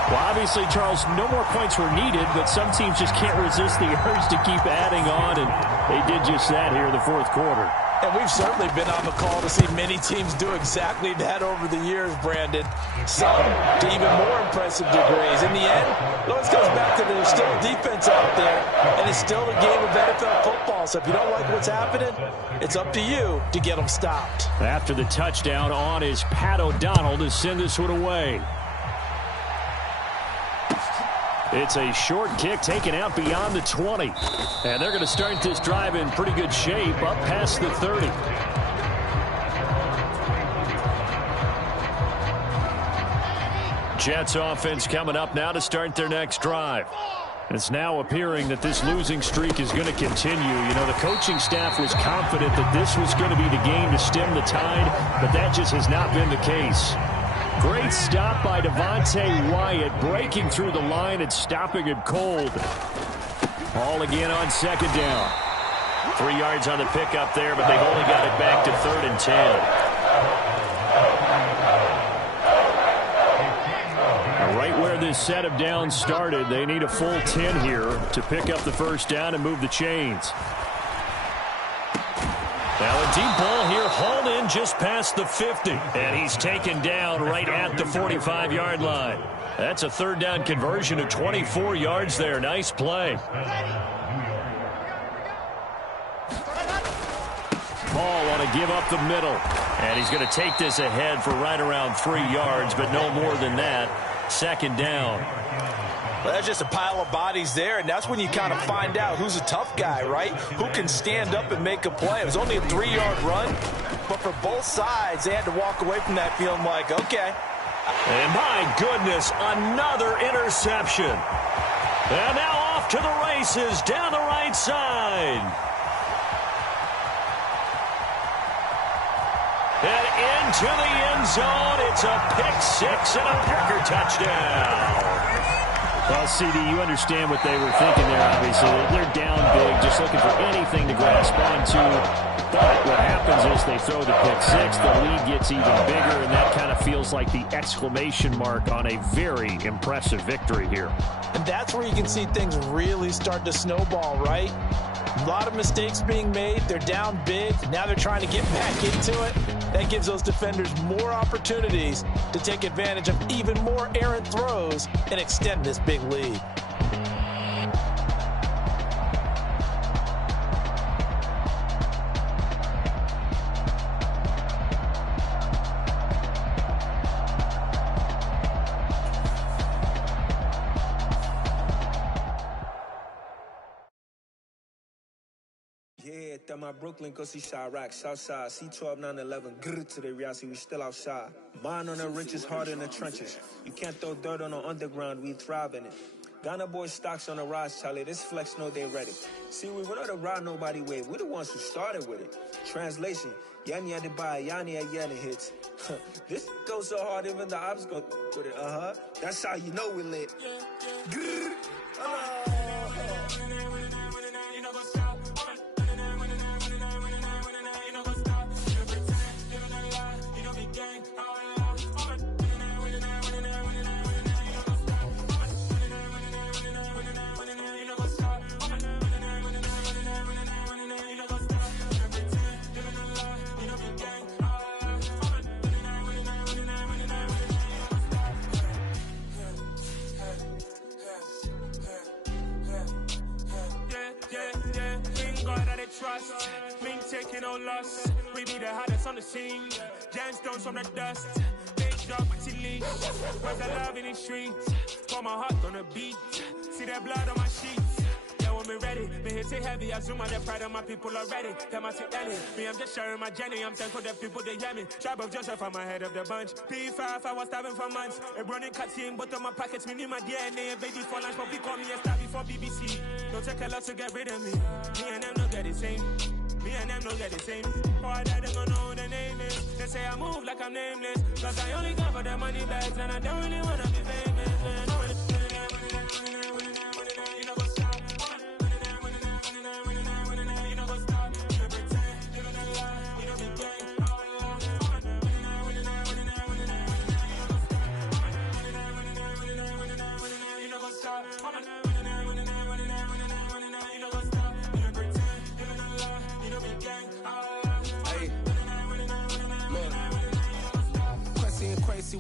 Well, obviously, Charles, no more points were needed, but some teams just can't resist the urge to keep adding on, and they did just that here in the 4th quarter. And we've certainly been on the call to see many teams do exactly that over the years, Brandon. Some to even more impressive degrees. In the end, it always comes back to there's still a defense out there, and it's still a game of NFL football. So if you don't like what's happening, it's up to you to get them stopped. After the touchdown on is Pat O'Donnell to send this one away. It's a short kick taken out beyond the 20. And they're going to start this drive in pretty good shape up past the 30. Jets offense coming up now to start their next drive. It's now appearing that this losing streak is going to continue. You know, the coaching staff was confident that this was going to be the game to stem the tide, but that just has not been the case. Great stop by Banleyy Wyatt, breaking through the line and stopping him cold. Ball again on second down. 3 yards on the pickup there, but they've only got it back to 3rd and 10. Right where this set of downs started, they need a full 10 here to pick up the first down and move the chains. Now a deep ball here, hauled in just past the 50. And he's taken down right at the 45-yard line. That's a 3rd down conversion of 24 yards there. Nice play. Ball want to give up the middle. And he's going to take this ahead for right around 3 yards, but no more than that. 2nd down. Well, that's just a pile of bodies there, and that's when you kind of find out who's a tough guy, right? Who can stand up and make a play. It was only a 3-yard run, but for both sides, they had to walk away from that feeling like, okay. And my goodness, another interception. And now off to the races down the right side. And into the end zone, it's a pick-6 and a Packer touchdown. Well, CD, you understand what they were thinking there, obviously. They're down big, just looking for anything to grasp onto. But what happens is they throw the pick-6, the lead gets even bigger, and that kind of feels like the exclamation mark on a very impressive victory here. And that's where you can see things really start to snowball, right? A lot of mistakes being made. They're down big. Now they're trying to get back into it. That gives those defenders more opportunities to take advantage of even more errant throws and extend this big lead. That my Brooklyn, go see Chirac, Southside, C12, 911, grrr to the reality, we still outside. Mine on the riches, hard in the trenches. You can't throw dirt on the underground, we thrive in it. Ghana boys stocks on the rise, Charlie, this flex know they ready. See, we were not to ride nobody with, we're the ones who started with it. Translation, Yanni had to buy, Yanni had Yanni hits. This goes so hard, even the ops go with it, That's how you know we lit. Grrr, trust, we ain't taking no loss. We be the hottest on the scene. Gemstones from the dust. Big dog, but leash. Where's the love in the streets? Pour my heart on the beat. See that blood on my sheets. Yeah, when we ready, me hit it heavy. I zoom on the pride of my people already. Them I see Ellie. Me, I'm just sharing my journey. I'm thankful that people they hear me. Tribe of Joseph, I'm ahead of the bunch. P5, I was starving for months. A running cuts in, but on my pockets, me need my DNA. Baby for lunch, but we call me a star before BBC. Don't take a lot to get rid of me. Me and them don't get the same. Me and them don't get the same. Boy, that they don't know who the name is. They say I move like I'm nameless. Cause I only come for the money bags. And I don't really wanna be famous, man.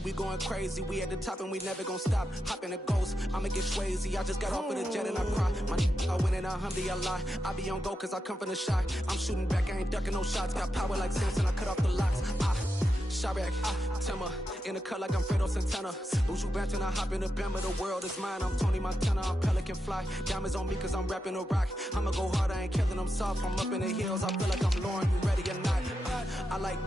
We going crazy, we at the top and we never gonna stop. Hop in a ghost, I'ma get swayzy. I just got off with a jet and I cry. My I win in a Humvee, I lie. I be on go cause I come from the shot. I'm shooting back, I ain't ducking no shots. Got power like Samson, I cut off the locks. Chirac, Timmer, in the cut like I'm Fredo Santana. Buju Banton, I hop in the Bama, the world is mine. I'm Tony Montana, I'm Pelican Fly. Diamonds on me cause I'm rapping a rock. I'ma go hard, I ain't killing them soft. I'm up in the hills, I feel like I'm Lauren, you ready or not? I like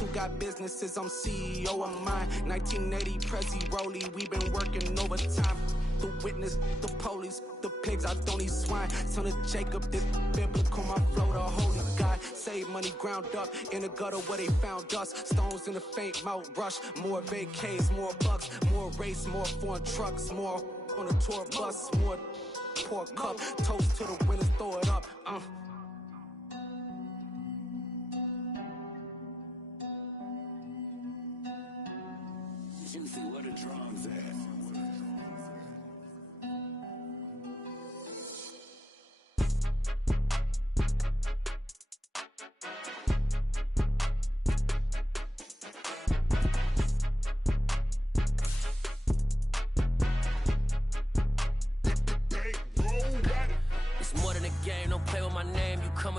who got businesses, I'm CEO of mine. 1980 Prezi Rolly, we been working overtime. the witness, the police, the pigs, I don't eat swine. Son of Jacob, this biblical, my flow, the holy God. Save money ground up in the gutter where they found us. Stones in the faint mouth rush. More vacays, more bucks, more race, more foreign trucks, more on a tour bus, more pork cup. Toast to the winners, throw it up. Juicy, where the drums at?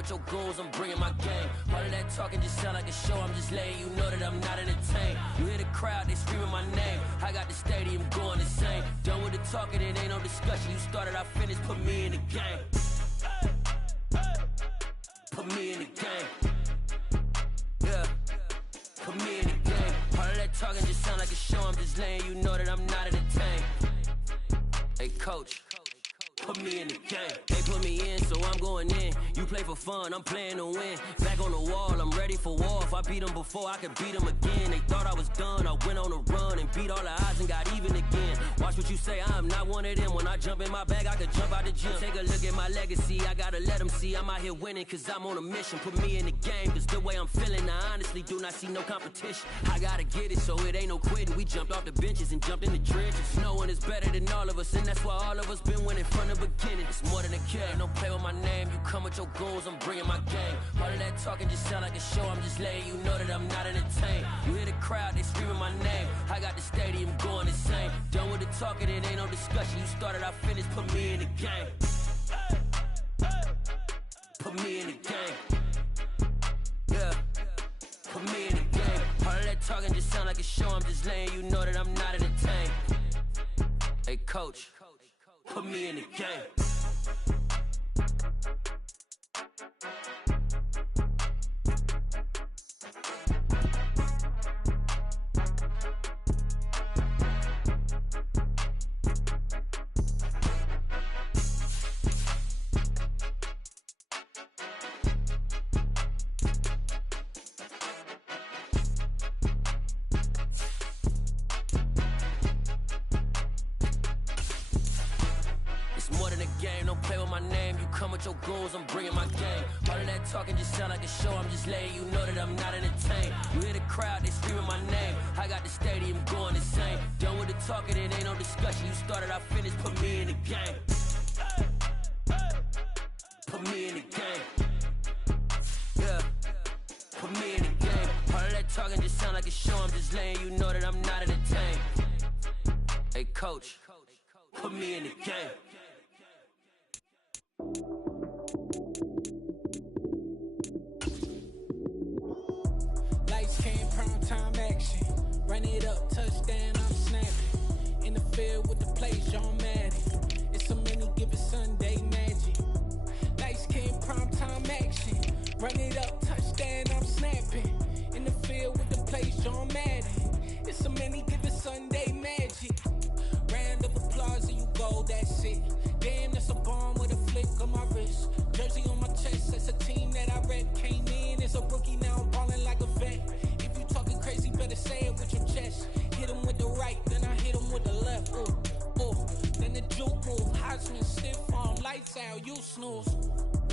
Your goons, I'm bringing my game. All of that talking just sound like a show. I'm just letting you know that I'm not entertained. You hear the crowd, they screaming my name. I got the stadium going insane. Done with the talking, it ain't no discussion. You started, I finished, put me in the game. Put me in the game. Yeah, put me in the game. All of that talking just sound like a show. I'm just letting you know that I'm not entertained. Hey, coach, put me in the game. They put me in, so I'm going in. You play for fun, I'm playing to win. Back on the wall, I'm ready for war. If I beat them before, I could beat them again. They thought I was done, I went on a run and beat all the odds and got even again. Watch what you say, I'm not one of them. When I jump in my bag, I could jump out the gym. Take a look at my legacy, I gotta let them see I'm out here winning, cause I'm on a mission. Put me in the game, cause the way I'm feeling, I honestly do not see no competition. I gotta get it, so it ain't no quitting. We jumped off the benches and jumped in the trenches. No one is better than all of us, and that's why all of us been winning from the beginning. It's more than a kill, ain't no play with my name. You come with your goons, I'm bringing my game. All of that talking just sound like a show. I'm just letting you know that I'm not entertained. You hear the crowd, they screaming my name. I got the stadium going insane. Done with the talking, it ain't no discussion. You started, I finished, put me in the game. Put me in the game. Yeah, put me in the game. All of that talking just sound like a show. I'm just letting you know that I'm not entertained. Hey, coach, put me in the game. Your goals, I'm bringing my game. All of that talking just sound like a show. I'm just letting you know that I'm not entertained. You hear the crowd, they screaming my name. I got the stadium going insane. Done with the talking, it ain't no discussion. You started, I finished, put me in the game. Put me in the game. Yeah, put me in the game. All of that talking just sound like a show. I'm just letting you know that I'm not entertained. Hey, coach, put me in the game. Lights came, prime time action. Run it up, touchdown, I'm snapping. In the field with the play, John Madden. It's a mini given Sunday magic. Lights came, prime time action. Run it up, touchdown, I'm snapping. In the field with the play, John Madden. It's a mini given Sunday magic. Round of applause and you go, that's it. Damn, that's a bomb with a flick of my wrist. Jersey on my chest, that's a team that I rep. Came in as a rookie, now I'm ballin' like a vet. If you talking crazy, better say it with your chest. Hit him with the right, then I hit him with the left. Ooh, ooh. Then the juke move, Heisman stiff arm, lights out, you snooze.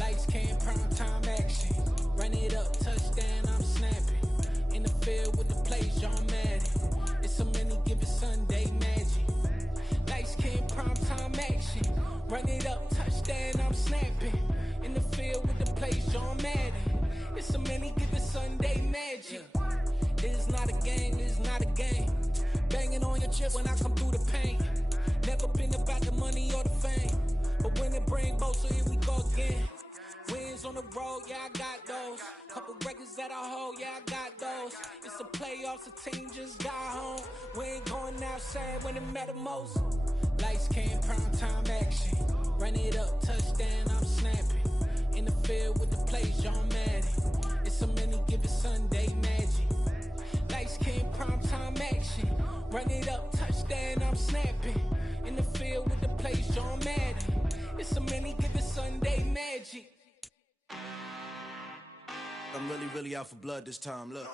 Lights came, prime time action. Run it up, touchdown, I'm snapping. In the field with the play, John Madden. It's a mini given Sunday magic. Lights came, prime time action. Run it up, touchdown, I'm snapping. In the field with the play, John Madden. It's a mini given Sunday magic. This is not a game, this is not a game. Banging on your chip when I come through the paint. Never been about the money or the fame. But when it bring both, so here we go again. Wins on the road, yeah, I got those. Couple records that I hold, yeah, I got those. It's the playoffs, the team just got home. We ain't going outside when it matter most. Lights came, prime time action. Run it up, touchdown, I'm snapping. In the field with the play, John Madden. It's a mini given Sunday magic. Lights came, prime time action. Run it up, touchdown, I'm snapping. In the field with the place, John Madden. It's a many given Sunday magic. I'm really out for blood this time, look.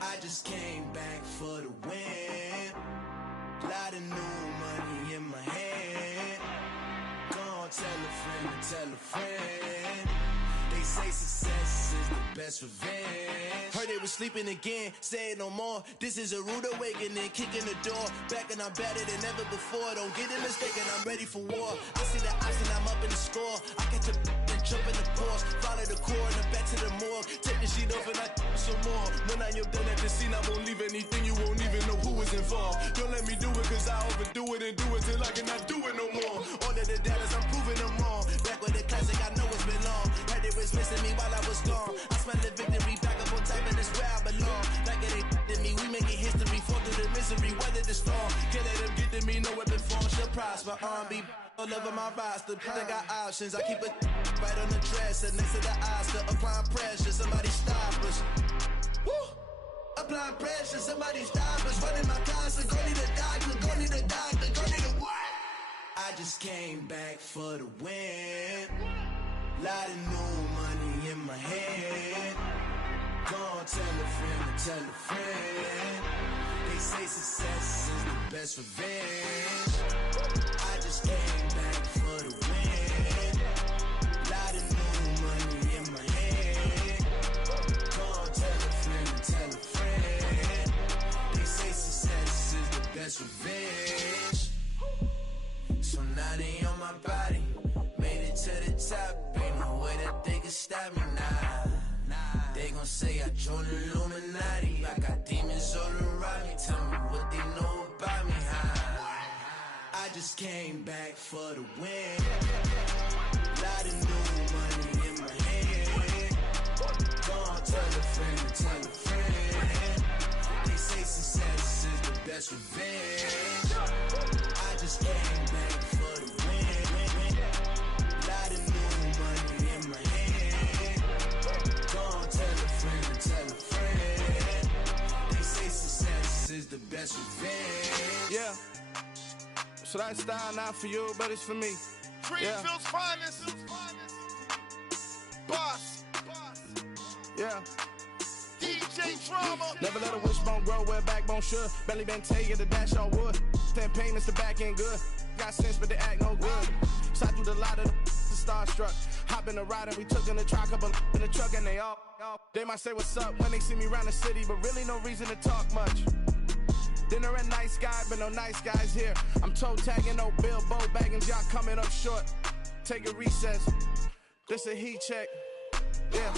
I just came back for the win. Lot of new money in my hand. Gonna tell a friend to tell a friend. They say success is the best revenge. Heard they was sleeping again, say it no more. This is a rude awakening, kicking the door. Back and I'm better than ever before. Don't get it mistaken, I'm ready for war. I see the option, I'm up in the score. I catch a and jump in the course. Follow the core and then back to the morgue. Take the sheet off and I some more. When I am done at the scene, I won't leave anything. You won't even know who is involved. Don't let me do it cause I overdo it and do it till I cannot do it no more. All of the Dallas, I'm proving them wrong. Back with the classic, I know it's been long. Heard they was missing me while I was gone. I smell the victory, back up on time and it's where I belong. Like it ain't to me, we making history. Fall through the misery, weather the storm. Can't let them get to me, no weapon form shall prosper. R&B all over my roster, I got options. I keep it right on the dresser, next to the Oscar. Applying pressure, somebody stop us. Woo! Applying pressure, somebody stop us. Running my concert, go need a doctor, go need a doctor, go need a what? I just came back for the win. Lot of new money in my hand. Gonna tell a friend to tell a friend. They say success is the best revenge. I just came back for the win. Lot of new money in my hand. Gonna tell a friend to tell a friend. They say success is the best revenge. So now they on my body. Made it to the top. Ain't no way that they can stop me now. They gon' say I joined the Illuminati. I got demons all around me. Tell me what they know about me, huh? I just came back for the win. Lot of new money in my hand. Gonna tell a friend to tell a friend. They say success is the best revenge. I just came back for the win. Lot of new money in my hand. Gonna tell a friend to tell a friend. They say success is the best revenge. Yeah. So that style not for you, but it's for me. Greenfield's finest. Boss. Yeah. DJ Drama. Never let a wishbone grow where backbone should. Banleyy been taking the dash on wood. 10 payments, the back end good. Got sense, but they act no good. Shot through the lot of the starstruck. Hop in the ride and we took in the truck, couple in the truck and they all. They might say what's up when they see me around the city, but really no reason to talk much. Dinner a nice guy, but no nice guys here. I'm toe tagging, no Bilbo Baggins, y'all coming up short. Take a recess. This a heat check. Yeah.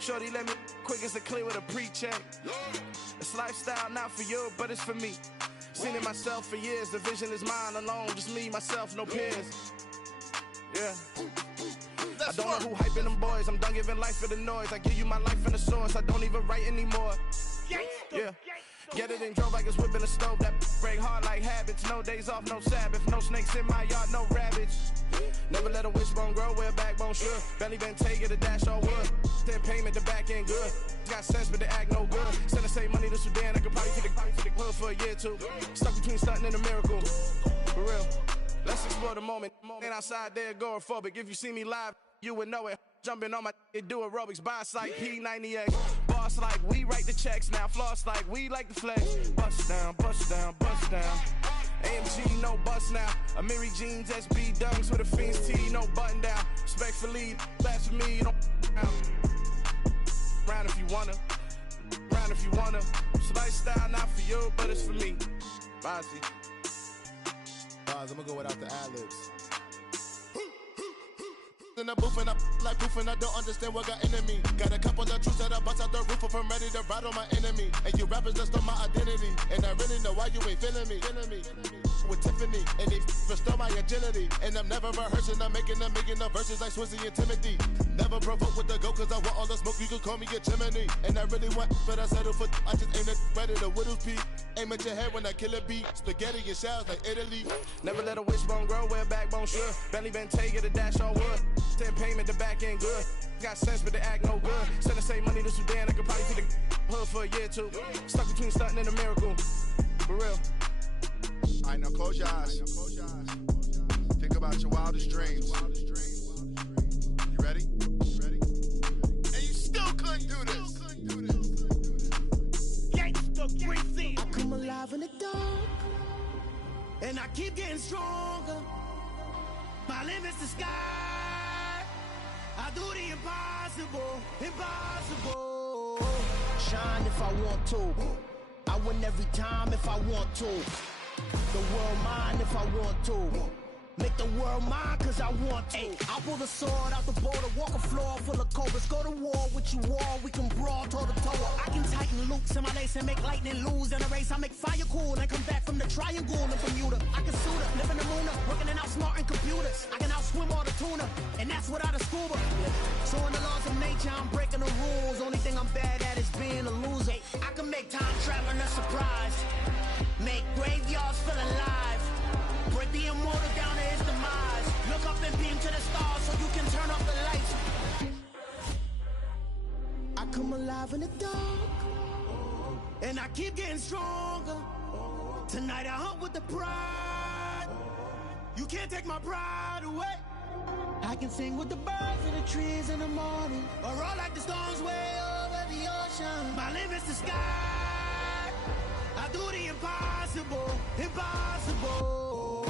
Shorty let me quick as a clear with a pre-check. It's lifestyle not for you, but it's for me. Seen it myself for years. The vision is mine alone. Just me, myself, no peers. Yeah. I don't know who hyping them boys. I'm done giving life for the noise. I give you my life in the source. I don't even write anymore. Yeah. Get it and drove like it's whipping a stove. That break hard like habits. No days off, no Sabbath. No snakes in my yard, no rabbits. Never let a wishbone grow where backbone should. Banleyy been taking the dash all wood. 10 payment, the back end good. Got sense, but they act no good. Send the same money to Sudan. I could probably take the hood for a year or two. Stuck between stunting and a miracle. For real. Let's explore the moment. Ain't outside there agoraphobic. If you see me live, you would know it. Jumping on my do aerobics, boss like P90X. Boss like we write the checks now. Floss like we like the flex. Bust down, bust down, bust down. AMG, no bust now. Amiri jeans, SB dunks with a Fiends T, no button down. Respectfully, blasphemy, you don't round if you wanna. Round if you wanna. It's lifestyle not for you, but it's for me. Bossy. Bars, I'm gonna go without the ad-libs. In the booth and I like proof and I don't understand what got into me. Got a couple of truths that I bust out the roof if I'm ready to ride on my enemy. And you rappers just on my identity. And I really know why you ain't feeling me. With Tiffany and they restore my agility. And I'm never rehearsing, I'm making a million of verses like Swizzy and Timothy. Never provoke with the go cause I want all the smoke, you can call me a chimney. And I really want, but I settle for I just ain't ready to whittles peak. Aim at your head when I kill a beat. Spaghetti and shells like Italy. Never let a wishbone grow where a backbone should. Banleyy been get a dash on wood. 10 payment, the back end good. Got sense, but they act no good. Send and save money to Sudan. I could probably feed the hood for a year or two. Stuck between stunting and a miracle. For real. I know, close your eyes. Think about your wildest dreams. You ready? And you still couldn't do this. I come alive in the dark, and I keep getting stronger. My limit's the sky. I do the impossible, impossible. Shine if I want to. I win every time if I want to. The world mine if I want to. Make the world mine cause I want to. I pull the sword out the border, walk a floor full of cobras. Go to war with you all, we can brawl toe to toe. I can tighten loops in my lace and make lightning lose in a race. I make fire cool and come back from the triangle in Bermuda. I can suit up, live in the moon up, working and outsmarting computers. I can outswim all the tuna, and that's without a scuba. So in the laws of nature, I'm breaking the rules. Only thing I'm bad at is being a loser. I can make time traveling a surprise. Make graveyards feel alive. Break the immortal down to his demise. Look up and beam to the stars so you can turn off the lights. I come alive in the dark, and I keep getting stronger. Tonight I hunt with the pride. You can't take my pride away. I can sing with the birds in the trees in the morning, or roll like the storms way over the ocean. My limit's the sky. I do the impossible, impossible.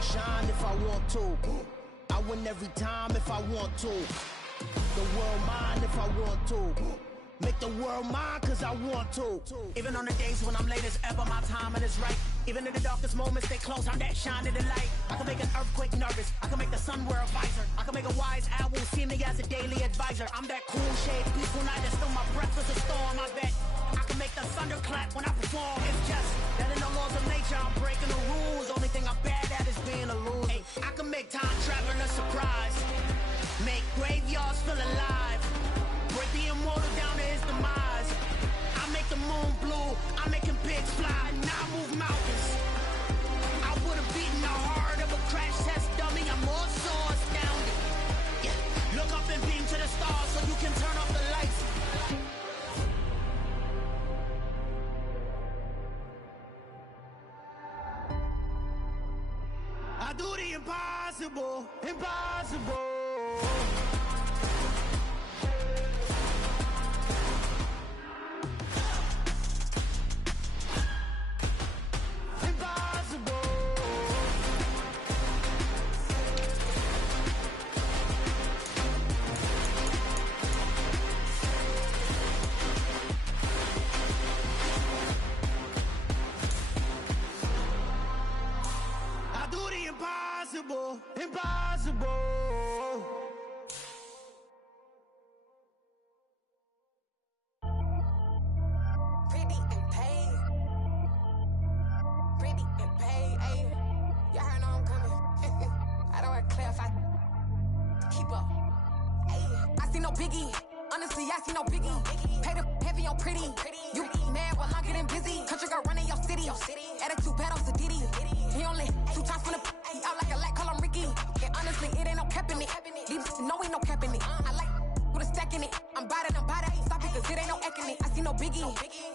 Shine if I want to. I win every time if I want to. The world mine if I want to. Make the world mine cause I want to. Even on the days when I'm late as ever, my timing is right. Even in the darkest moments, stay close, I'm that shining the light. I can make an earthquake nervous, I can make the sun wear a visor. I can make a wise owl see me as a daily advisor. I'm that cool shade, peaceful night, and still my breath is a storm, I bet. I can make the thunder clap when I perform. It's just that in the laws of nature, I'm breaking the rules. Only thing I'm bad at is being a loser. Hey, I can make time traveling a surprise. Make graveyards feel alive. Break the immortal down to his demise. I make the moon blue. I'm making pigs fly. Now I move mountains. I would have beaten the heart of a crash test dummy. I'm more so astounded. Yeah. Look up and beam to the stars so you can turn off the lights. I do the impossible, impossible. Impossible, impossible. Pretty and paid. Pretty and paid, ayy. Y'all heard know I'm coming. I don't want to clear if I keep up. Ayy, I see no biggie. Honestly, I see no biggie. Pay the heavy on pretty. You mad while I'm getting busy. Country girl running your city. Attitude bad on Sadiddy. He only 2 times from the he out like a light, call him Ricky. And honestly, it ain't no cap in it. These know ain't no cap in it. I like with a stack in it. I'm by that. Stop it, cause it ain't no eck in it. I see no biggie.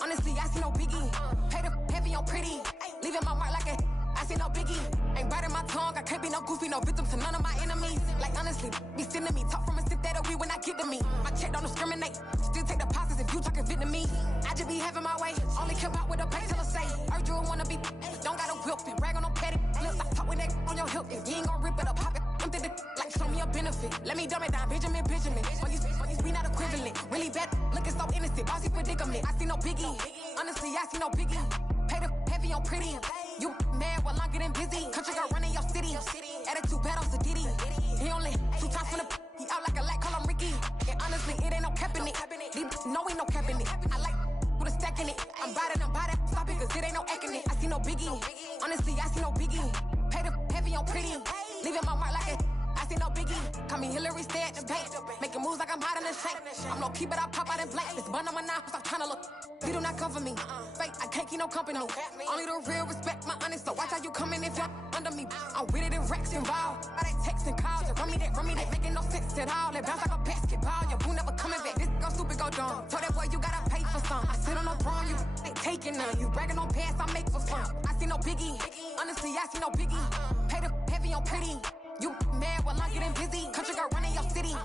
Honestly, I see no biggie. Pay the heavy on pretty. Leaving my mark like a I see no biggie. Ain't biting my tongue. I can't be no goofy, no victim to none of my enemies. Like honestly, be sending me talk from a sit that'll be when I get to me. My check don't discriminate. Still take deposits if you talking Vietnamese. I just be having my way. Only come out with a pay till I say. Urge you wanna be. Don't got no whip and rag on no petty. Lips like talk with that on your hip. If you ain't gon' rip it up, pop it. I'm thinking like show me a benefit. Let me dumb it down, Benjamin. For you be not equivalent. Really bad, looking so innocent. Bossy predicament. I see no biggie. Honestly, I see no biggie. Pay the heavy on pretty. You mad while I'm getting busy. Country girl running your city. Attitude bad on Sadiddy. He only 2 times from the he out like a light, call him Ricky. And honestly, it ain't no cap in it. These know ain't no cap in it. I like with a stack in it. I'm by that. Stop it, cause it ain't no eck in it. I see no biggie. Honestly, I see no biggie. Pay the heavy on pretty. Leaving my mark like a I see no biggie. Call me Hillary, stay at the bank. Making moves like I'm hiding the shank. I'm low key, but I pop out in blank. This bun on my knife, I'm trying to look. They do not cover me. Fake, I can't keep no company. Only the real respect my honest. So watch how you coming if you're under me. I'm with it and Rex involved. All they text and calls. You run me that, making no sense at all. They bounce like a basketball. Your boo never coming back. This go stupid, go dumb. Told that boy you gotta pay for some. I sit on the throne, you ain't taking none. You bragging on pants, I make for fun. I see no biggie. Honestly, I see no biggie. Pay the heavy on pretty. You mad while I'm getting busy. Country girl running your city.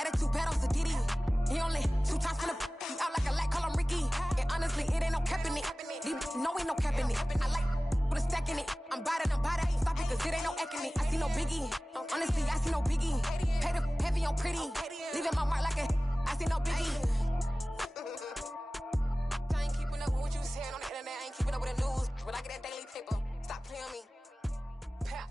Attitude bad on Diddy. He only 2 times from the he out like a light, call him Ricky. And honestly, it ain't no cap in it. No, ain't no cap in it. I like with a stack in it. I'm by that, ain't stop it, cause it ain't no eck in it. I see no biggie. Honestly, I see no biggie. Pay the heavy on pretty. Leaving my mark like a I see no biggie. I ain't keeping up with what you saying on the internet. I ain't keeping up with the news. When I get that daily paper, stop playing on me. Pap.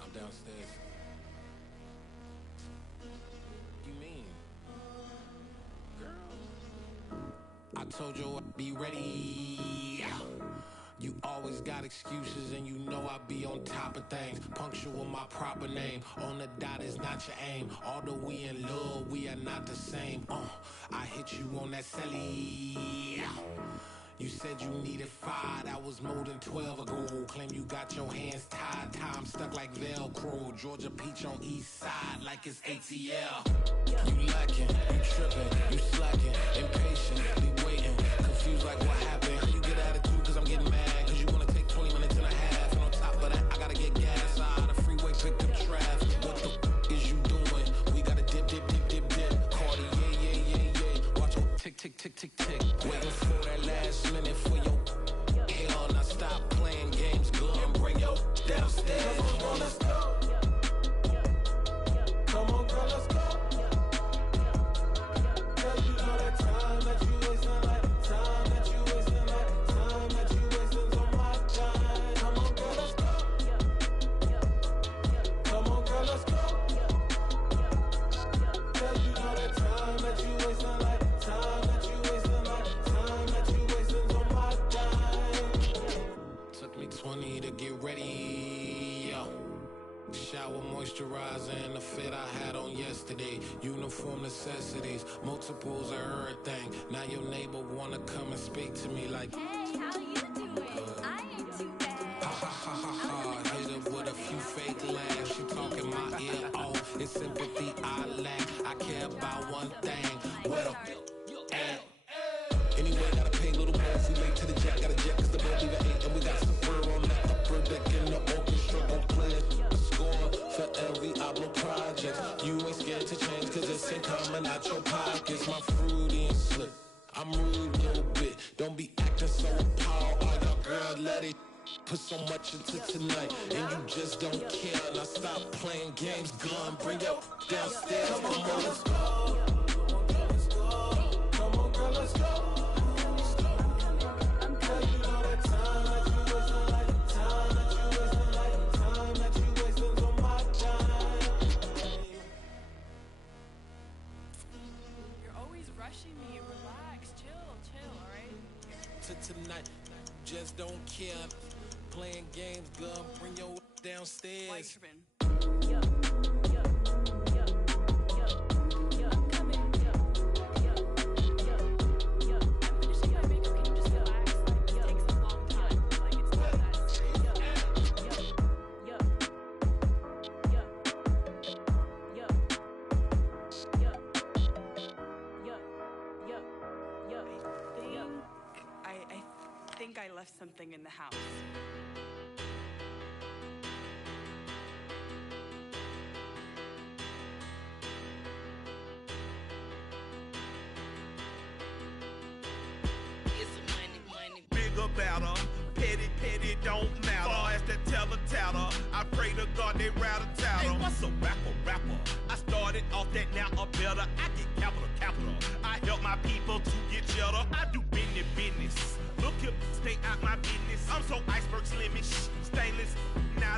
I'm downstairs. You mean? Girl. I told you I'd be ready. You always got excuses and you know I be on top of things. Punctual my proper name. On the dot is not your aim. Although we in love, we are not the same. I hit you on that celly. You said you needed 5, that was more than 12 ago. Claim you got your hands tied, time stuck like Velcro. Georgia Peach on east side like it's ATL. You lacking, you tripping, you slacking, impatient, be waiting, confused like what happened. How you get attitude cause I'm getting mad, cause you wanna take 20 minutes and a half. And on top of that, I gotta get gas out of the freeway, pick up traffic. What the f is you doing? We gotta dip. Cardi, yeah. Watch your tick. Waiting for that last minute for your hell. Now stop playing games, go and bring your downstairs. Come on, let's go. Come on, girl, let's go. Cause you know that time that you wasting, like time that you wasting, like time that you wasting on my time. Come on, girl, let's go. Come on, girl, let's go. Cause you know that time that you wasting, like time that you wasting, like time that you wasting on my time. Took me 20 to get ready, yo. Shower, moisturizer, and the fit I had on yesterday. Uniform necessities, multiples of everything. Now your neighbor wanna come and speak to me like, hey, how you doing? I ain't too bad. Ha. Hit her with a few fake laughs. She talking my ear off. It's sympathy I lack. I care about one thing. What up? Anyway, gotta pay a little more if we late to the jet. Got a jet cause the boat leave at 8. And we got some fur on that upper deck in the orchestra. Gon' play a score for every Oblo project. You ain't scared to change cause it's ain't coming out your pockets. My fruity and slip. I'm rude a little bit. Don't be acting so appalled. All y'all girl, let it put so much into tonight. And you just don't care. Now stop playing games. Gun, bring your downstairs. Come on, let's go. Come on, girl, let's go. Tonight, just don't care. Playing games, gun, bring your downstairs. I left something in the house. Bigger, better, petty, don't matter. Far as that tatter, I pray to God they rattle tatter. Hey, what's a rapper? I started off that, now a better. I get capital. I help my people to get cheddar. I do business. Look here, stay out my business. I'm so iceberg slimish, stainless, not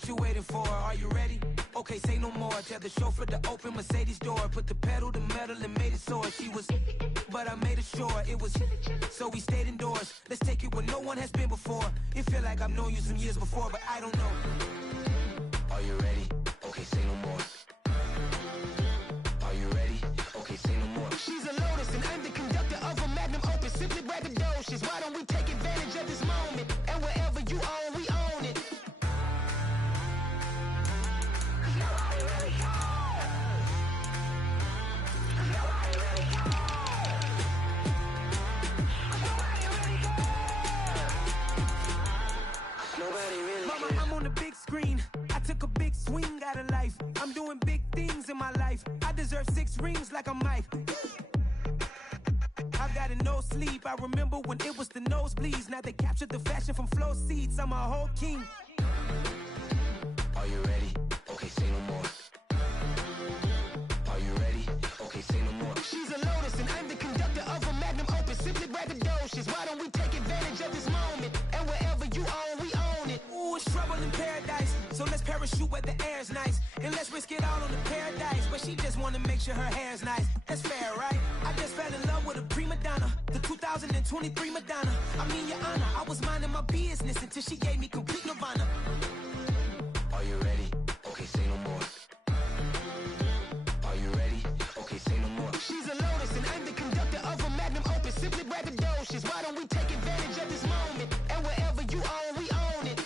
What you waiting for? Are you ready? Okay, say no more. Tell the chauffeur to open Mercedes door. Put the pedal to metal and made it soar. She was, but I made it sure it was. So we stayed indoors. Let's take it where no one has been before. It feel like I've known you some years before, but I don't know. Are you ready? Okay, say no more. Are you ready? Okay, say no more. She's a Lotus and I'm the conductor of a magnum opus. Simply braggadocious. Why don't we take advantage of this moment? And wherever you own, we own it. Mama, I'm on the big screen. I took a big swing out of life. I'm doing big things in my life. I deserve 6 rings like I'm Mike. I've got no sleep. I remember when it was the nosebleeds. Now they captured the fashion from flow seats. I'm a whole king. Are you ready? Okay, say no more. Are you ready? Okay, say no more. She's a Lotus and I'm the conductor of a magnum opus. Simply braggadocious. Why don't we take advantage of this moment? And wherever you own, we own it. Ooh, it's trouble in paradise. So let's parachute where the air's nice. And let's risk it all on the paradise. But she just wanna make sure her hair's nice. That's fair, right? I just fell in love with a prima donna. The 2023 Madonna. I mean, your honor, I was minding my business until she gave me complete nirvana. Are you ready? Okay, say no more. Are you ready? Okay, say no more. She's a Lotus and I'm the conductor of a magnum opus. Simply braggadocious. Why don't we take advantage of this moment? And wherever you own, we own it.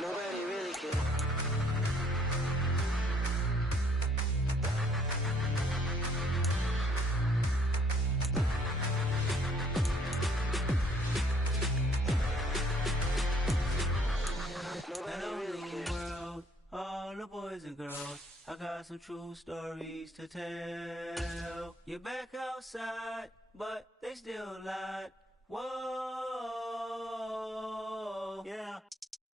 Nobody really cares. World, all the boys and girls, I got some true stories to tell. You're back outside, but they still lied. Whoa, yeah.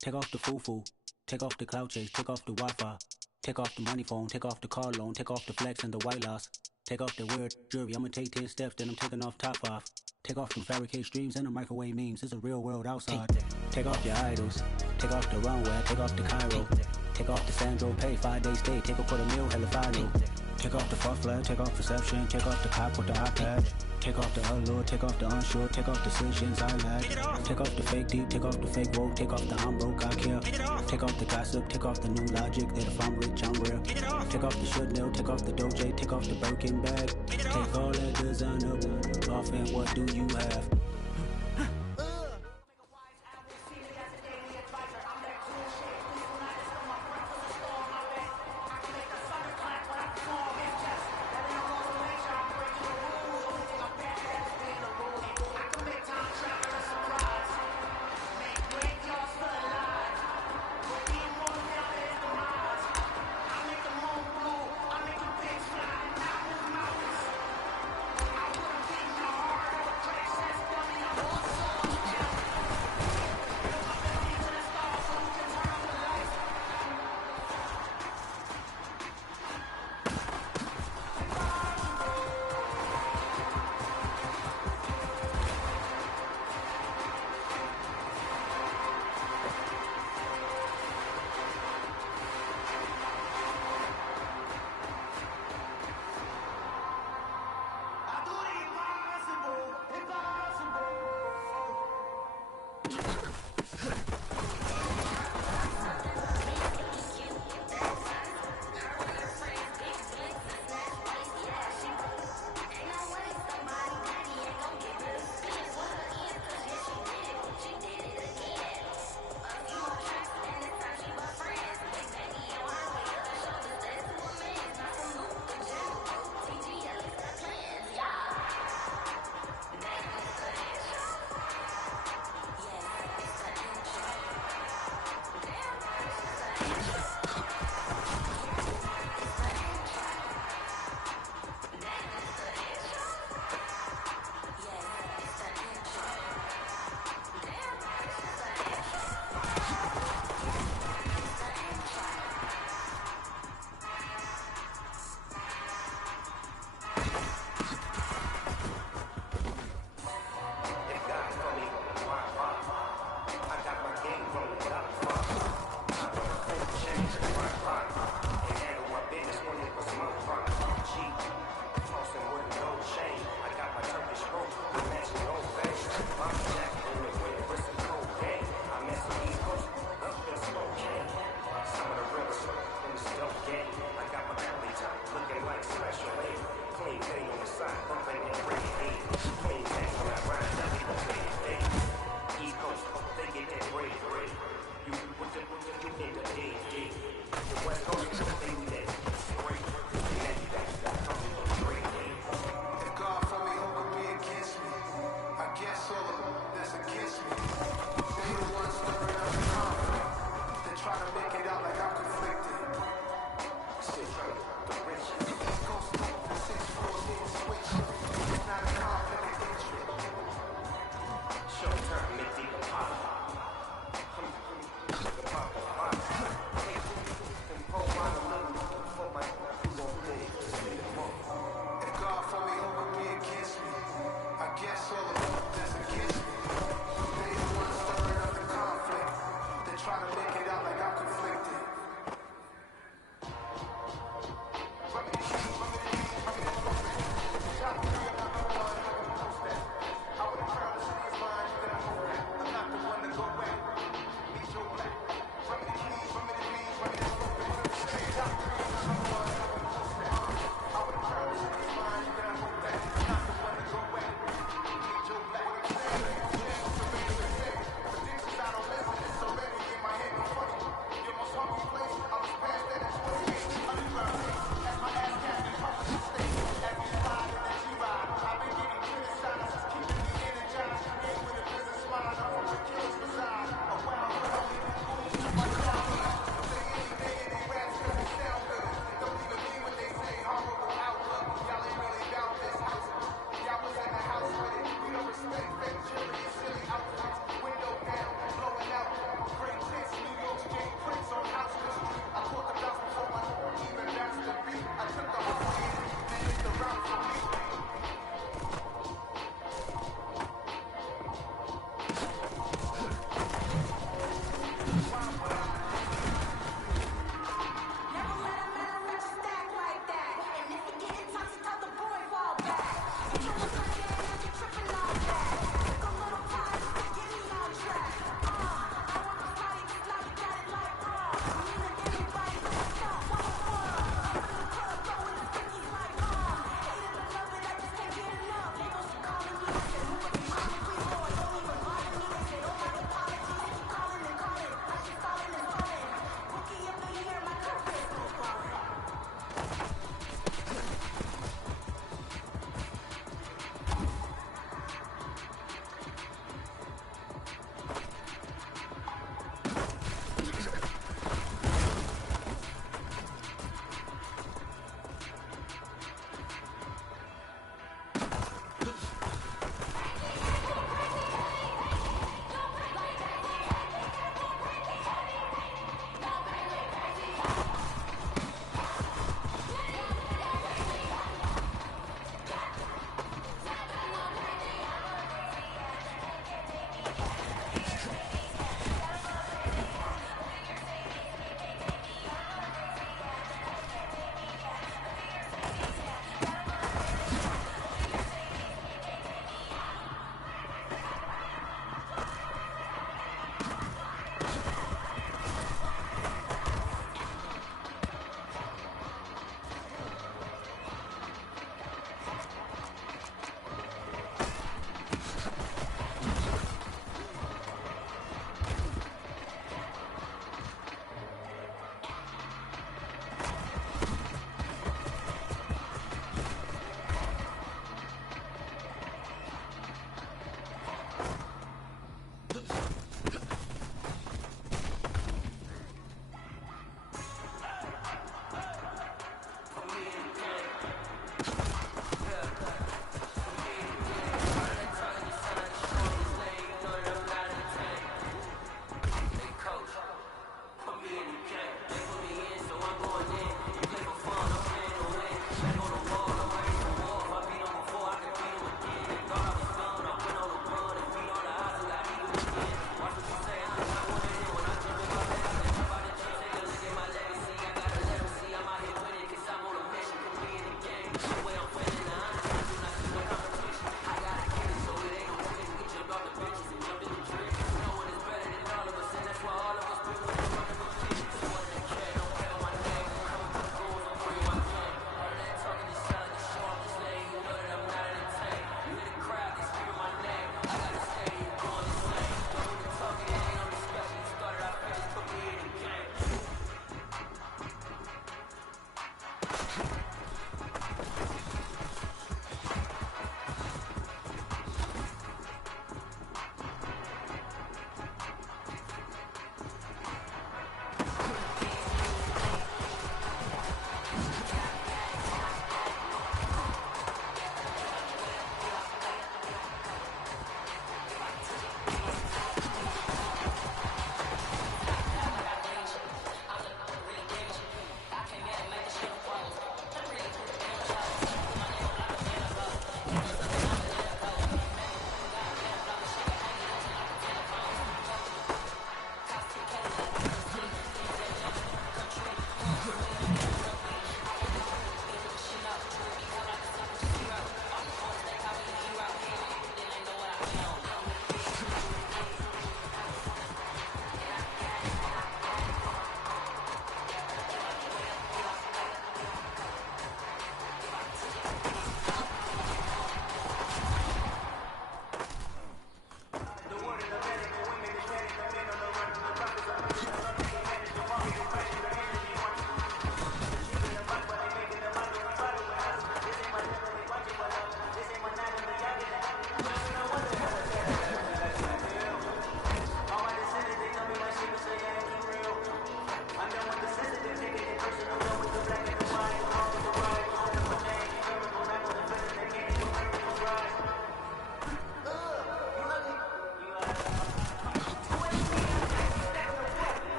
Take off the foo-foo, take off the cloud chase, take off the Wi-Fi, take off the money phone, take off the car loan, take off the flex and the white loss, take off the weird jewelry, I'ma take 10 steps, then I'm taking off top 5. Take off the fabricate streams and the microwave memes, it's a real world outside. Take off your idols, take off the runway, take off the Cairo, take off the Sandro pay, 5 days stay, take a $250,000, hella follow. Take off the false flag, take off perception, take off the cop with the iPad. Take off the allure, take off the unsure, take off decisions I lack. Take off the fake deep, take off the fake woke, take off the I'm broke, I care. Take off the gossip, take off the new logic that if I'm rich, I'm real. Take off the Chanel, take off the Doja, take off the Birkin bag. Take all that designer off and what do you have? Success.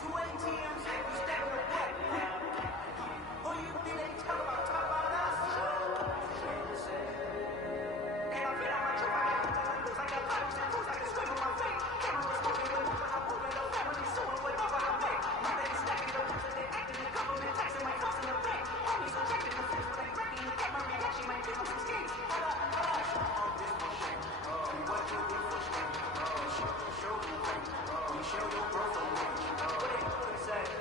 Two ATMs, you stack the what? Who you think they talk about us? And I feel like my truth, I got to lose. I got pirates and fools, I can swim with my feet. Cameras moving, the move, and I'm moving. The family suing whatever I make. My they stacking the books, and they acting the government taxing my costs in the bank. Homies subjecting the fence, but they cracking the camera reaction, might give them some schemes. Hold up. This one shake. What you do for shame? Show you pain. We show your growth on me. What they say?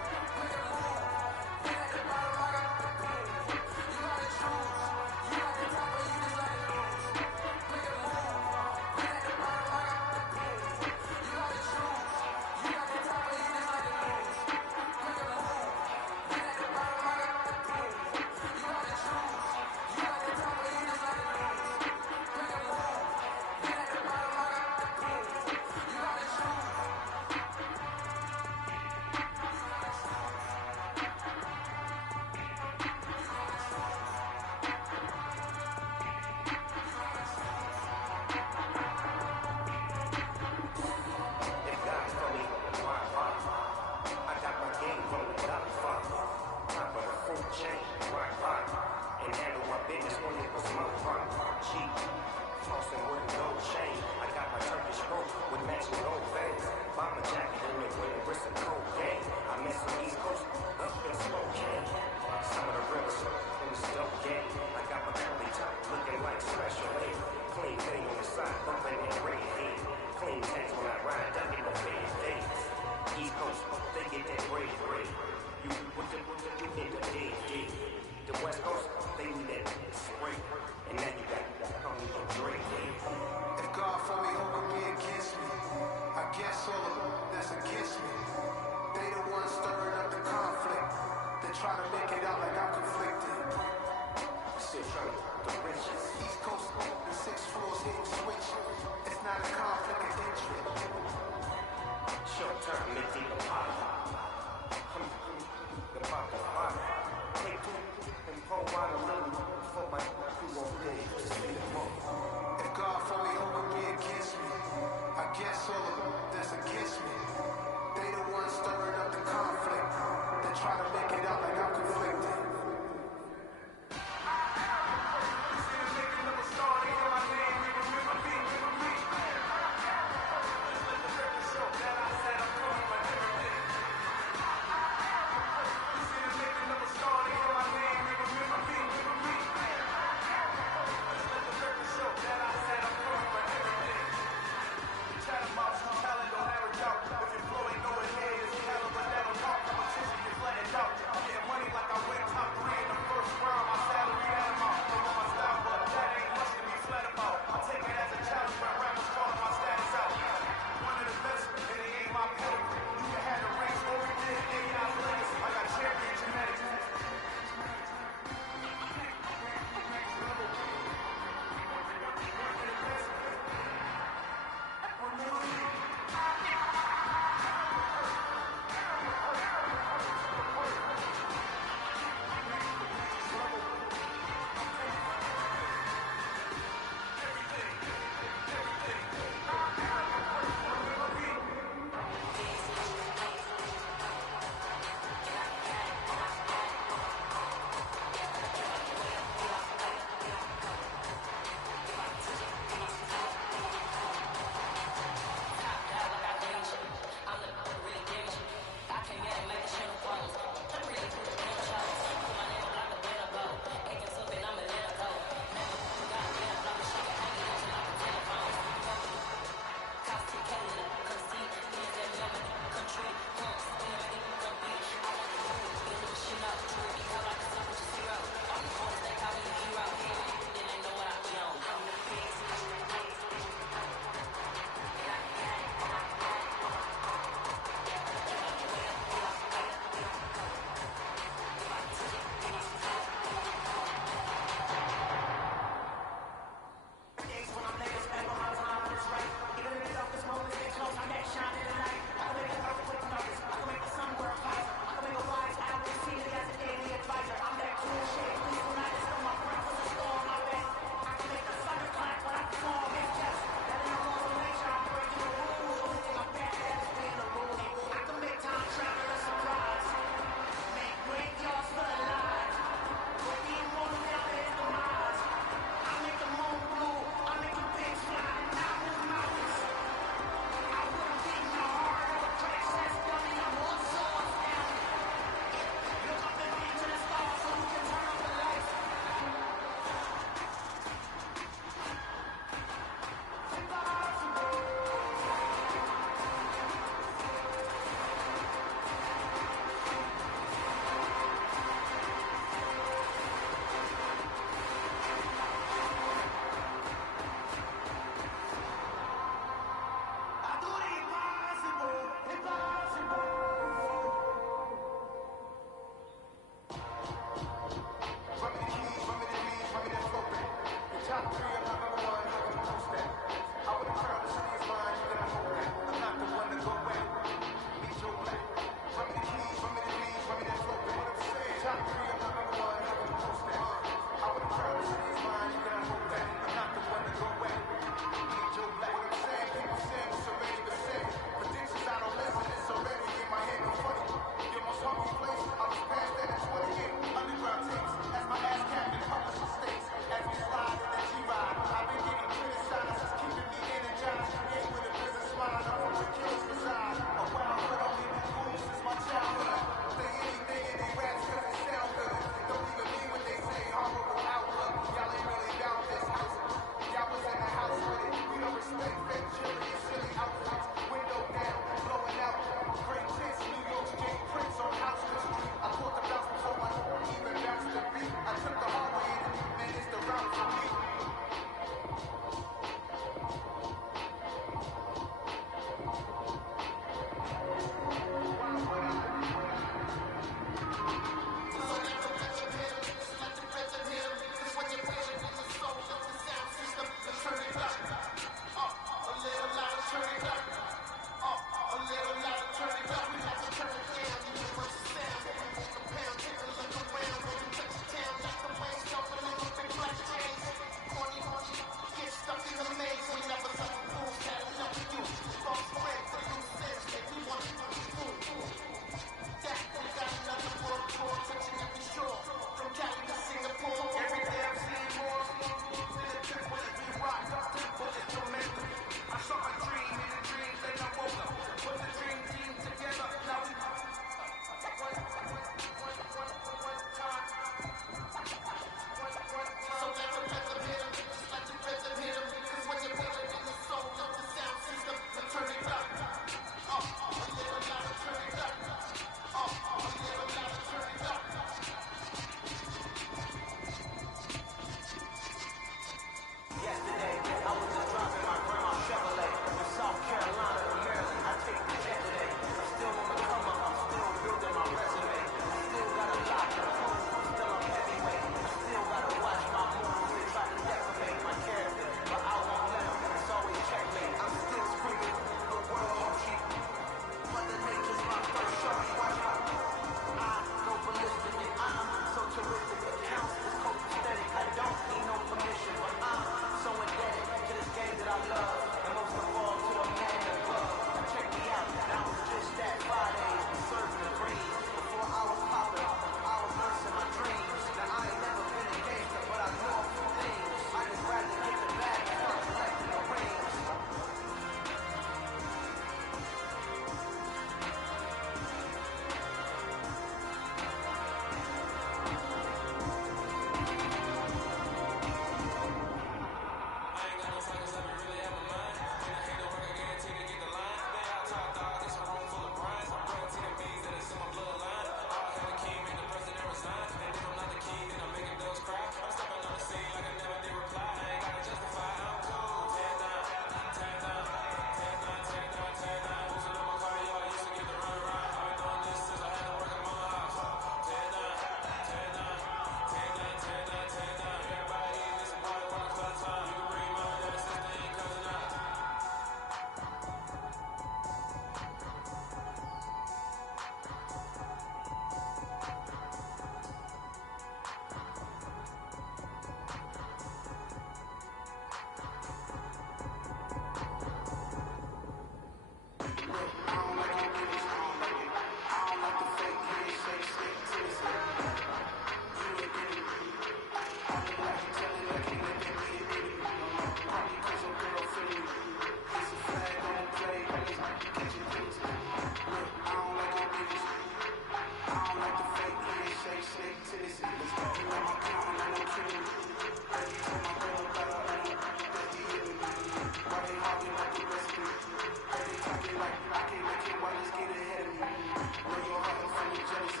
like I can't let your wildest get ahead of me. Know your heart from your jealousy.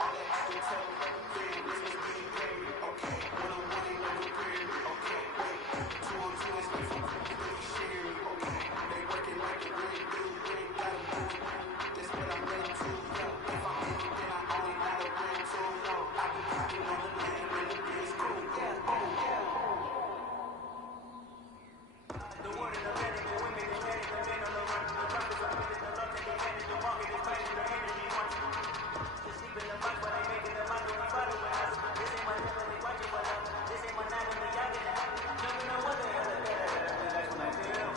All that I can tell you, friend, this must be paid. Okay, when I'm winning, I'm period. Okay, wait, 2 on 2 is different. You really share me. Okay, they working like a great dude. They ain't gotta do it. This what I'm ready to. Yeah, if I'm in it, then I only got a brand to. No, I be talking on the land when the beat's cool. Yeah, oh, yeah. The word in the man, the women, the man, the men on the run. The profits are winning, the love take advantage. The market is fighting, the energy wants. Just sleep in the box, but they making the money when they following us. This ain't my nigga, they watching for love. This ain't my night, and they young and happy. Jumping on what the hell is that? That's when I feel.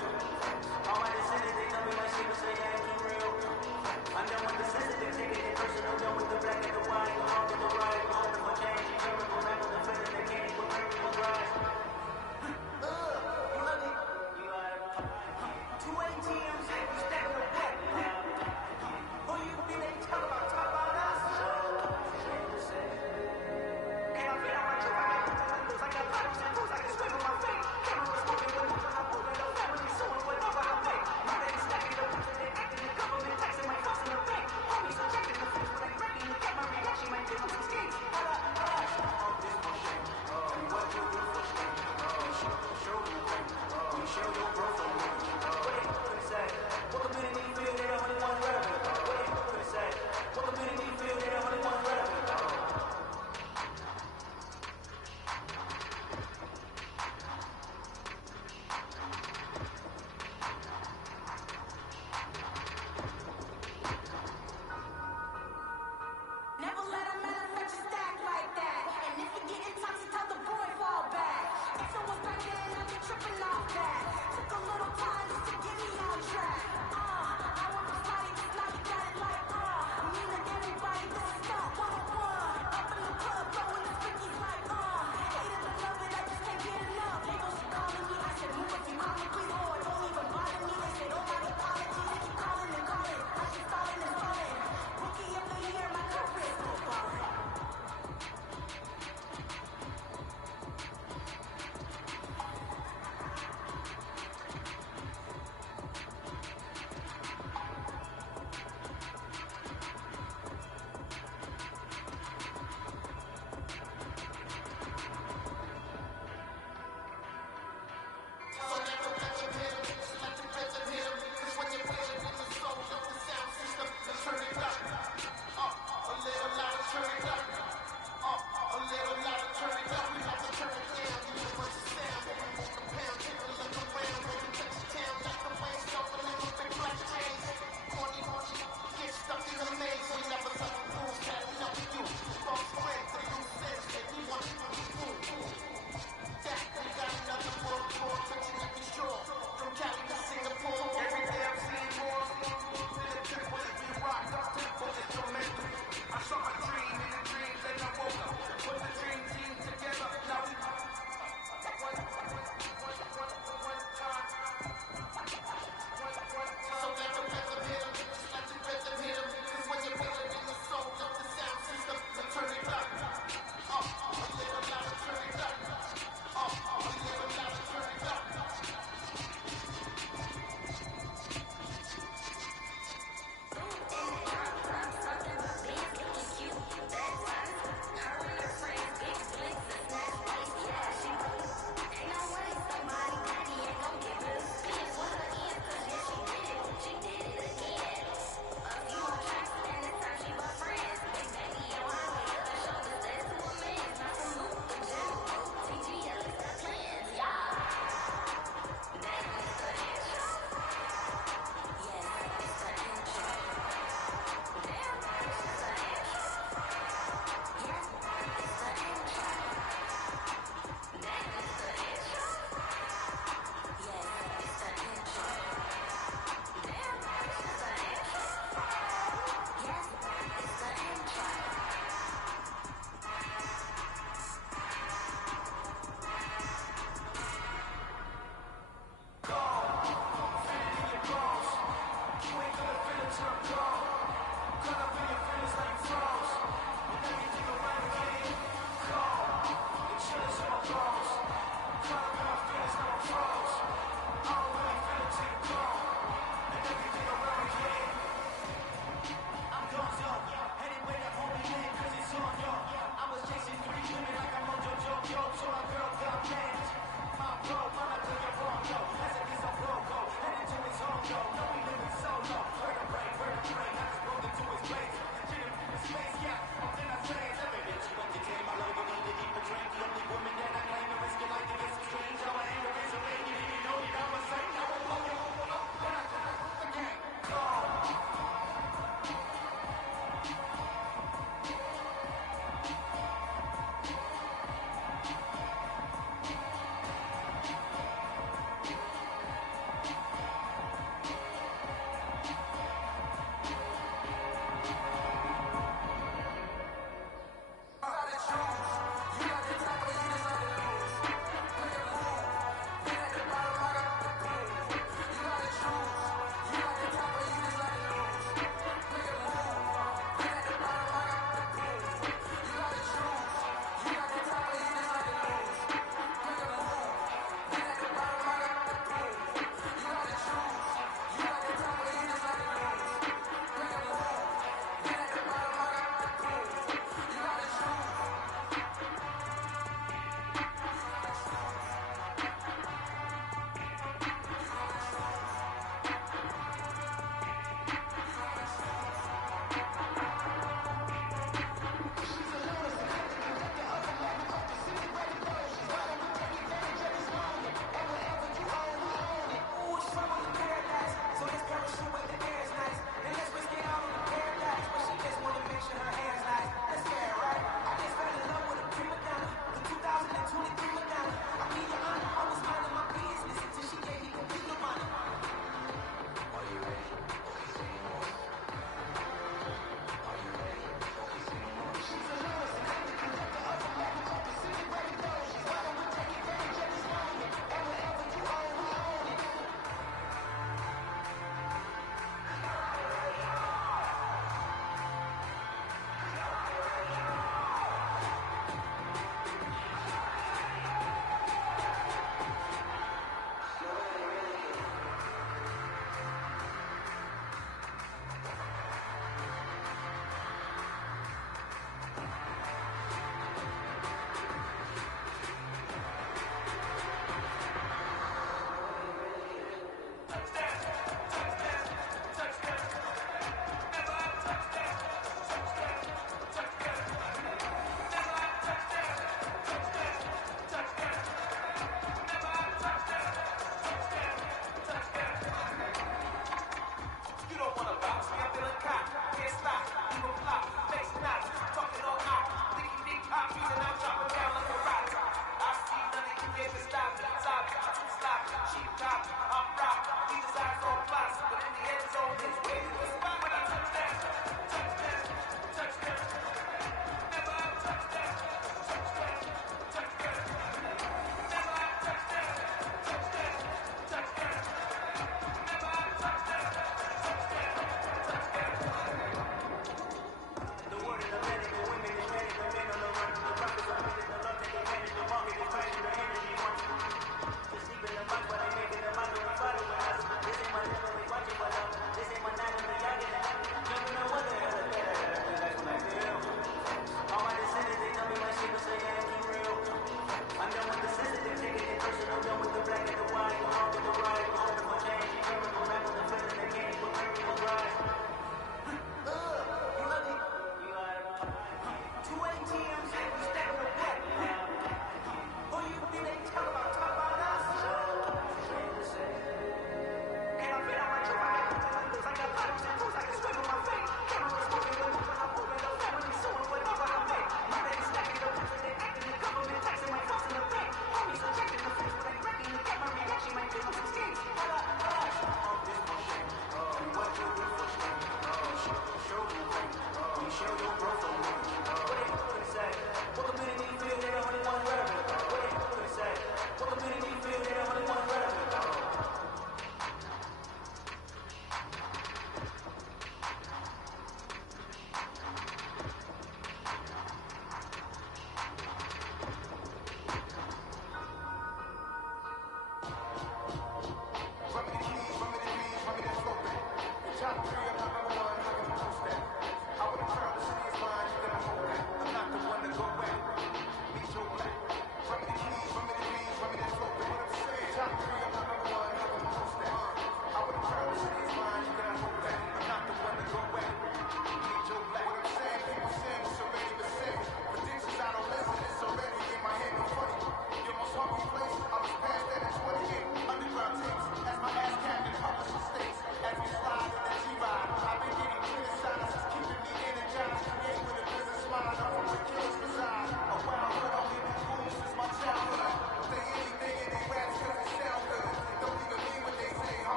All my descendants, they tell me my shit, but say I ain't too real. I'm done with the sensitive, taking it personal. Done with the black and the white, the wrong and the right. The hope for change, determined, not with the feeling that can't even hurt me or rise. You ugly. You are 2 ATMs, you stacking the back. Who you think they talk about us? And I feel on my trip, I got looks like I got bottles and fools, I can swim on my face. Cameras moving, but moving, I'm moving, no family suing, whatever I make. My baby's stacking the boots and they acting, the government taxing my folks in the bank. Homies are checking the fence, but they breaking, look at my reaction, my give them some schemes. Hold up, this for shame. What you do for shame? Show you pain. We show your growth for you.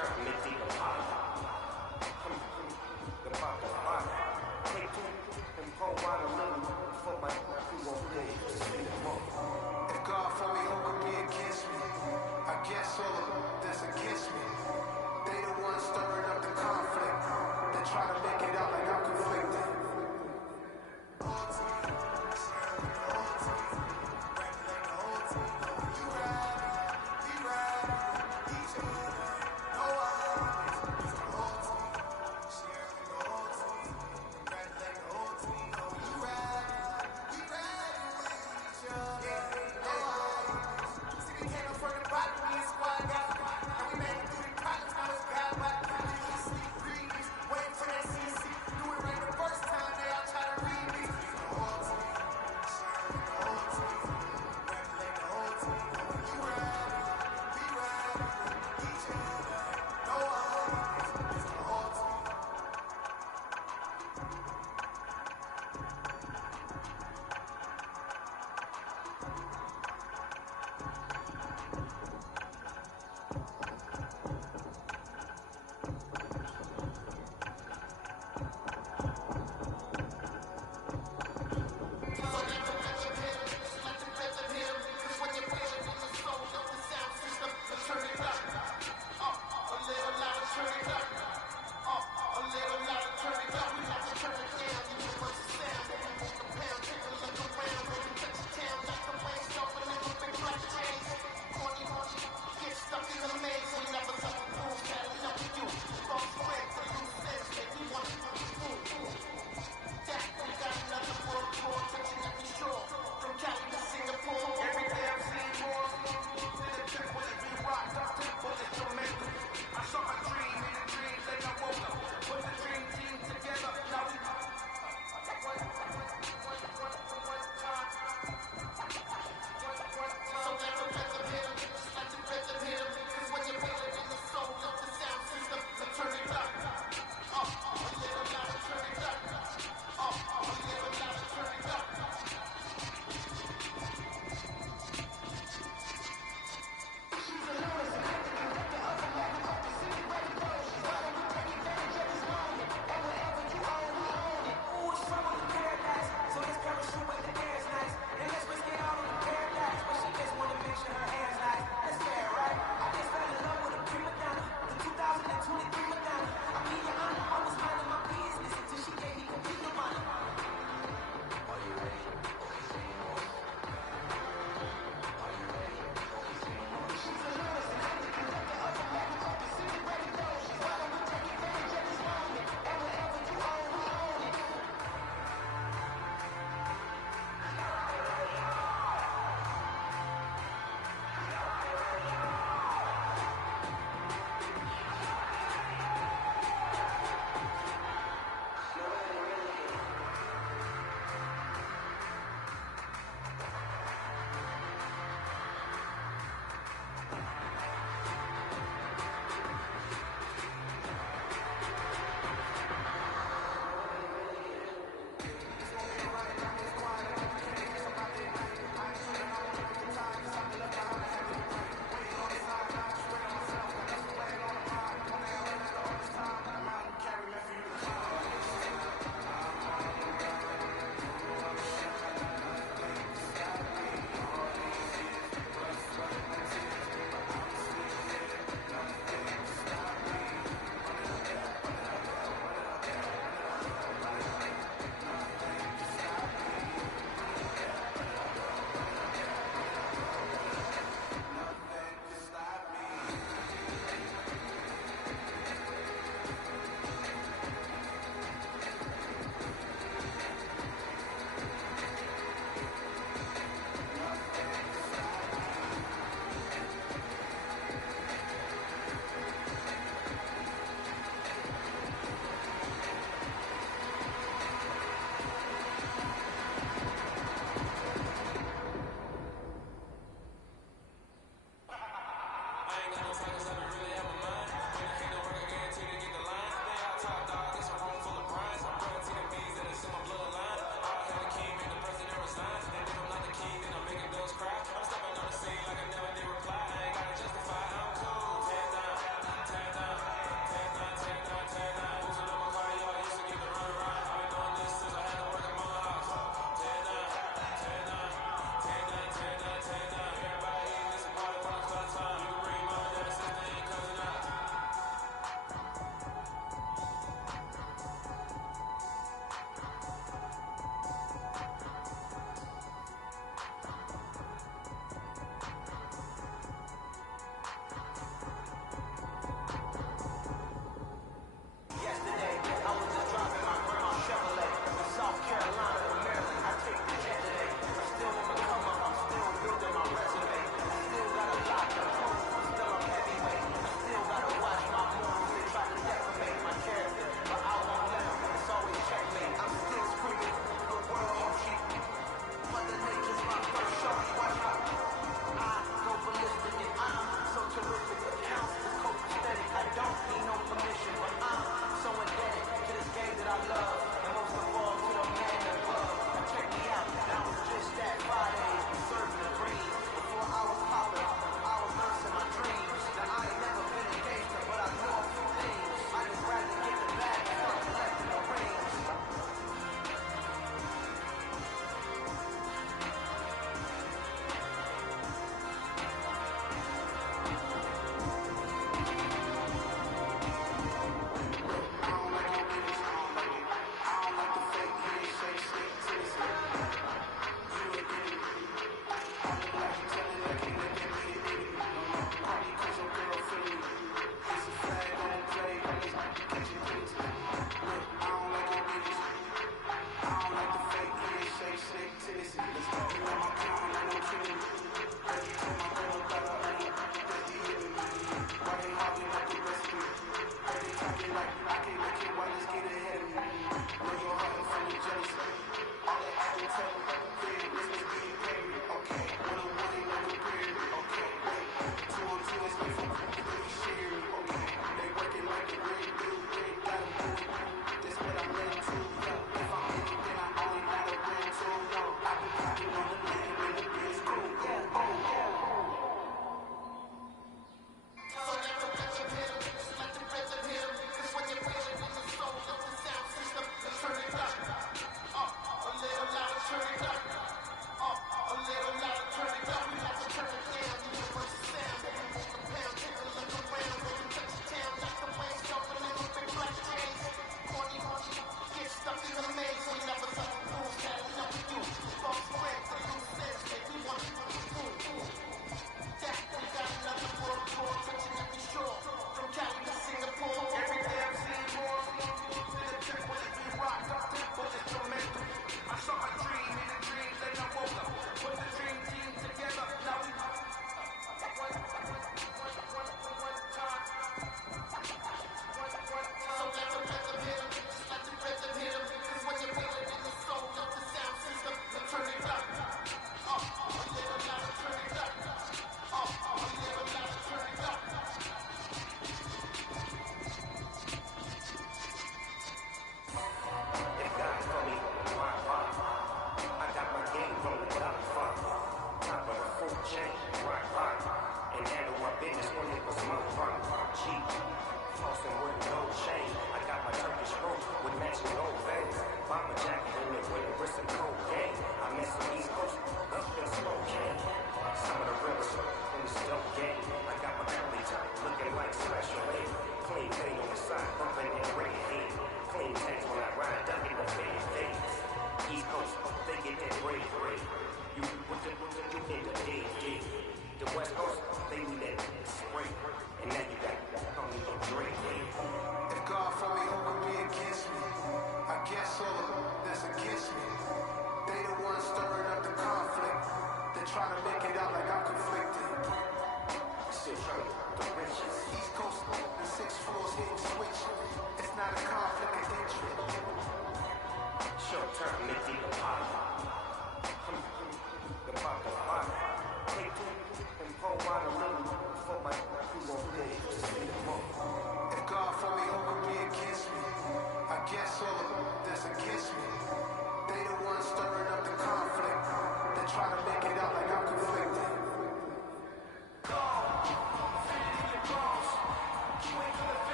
If God for me, who could be against me? I guess all of them that's against me. They the ones stirring up the conflict. They try to make it out like I'm conflicted.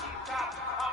cheap cop.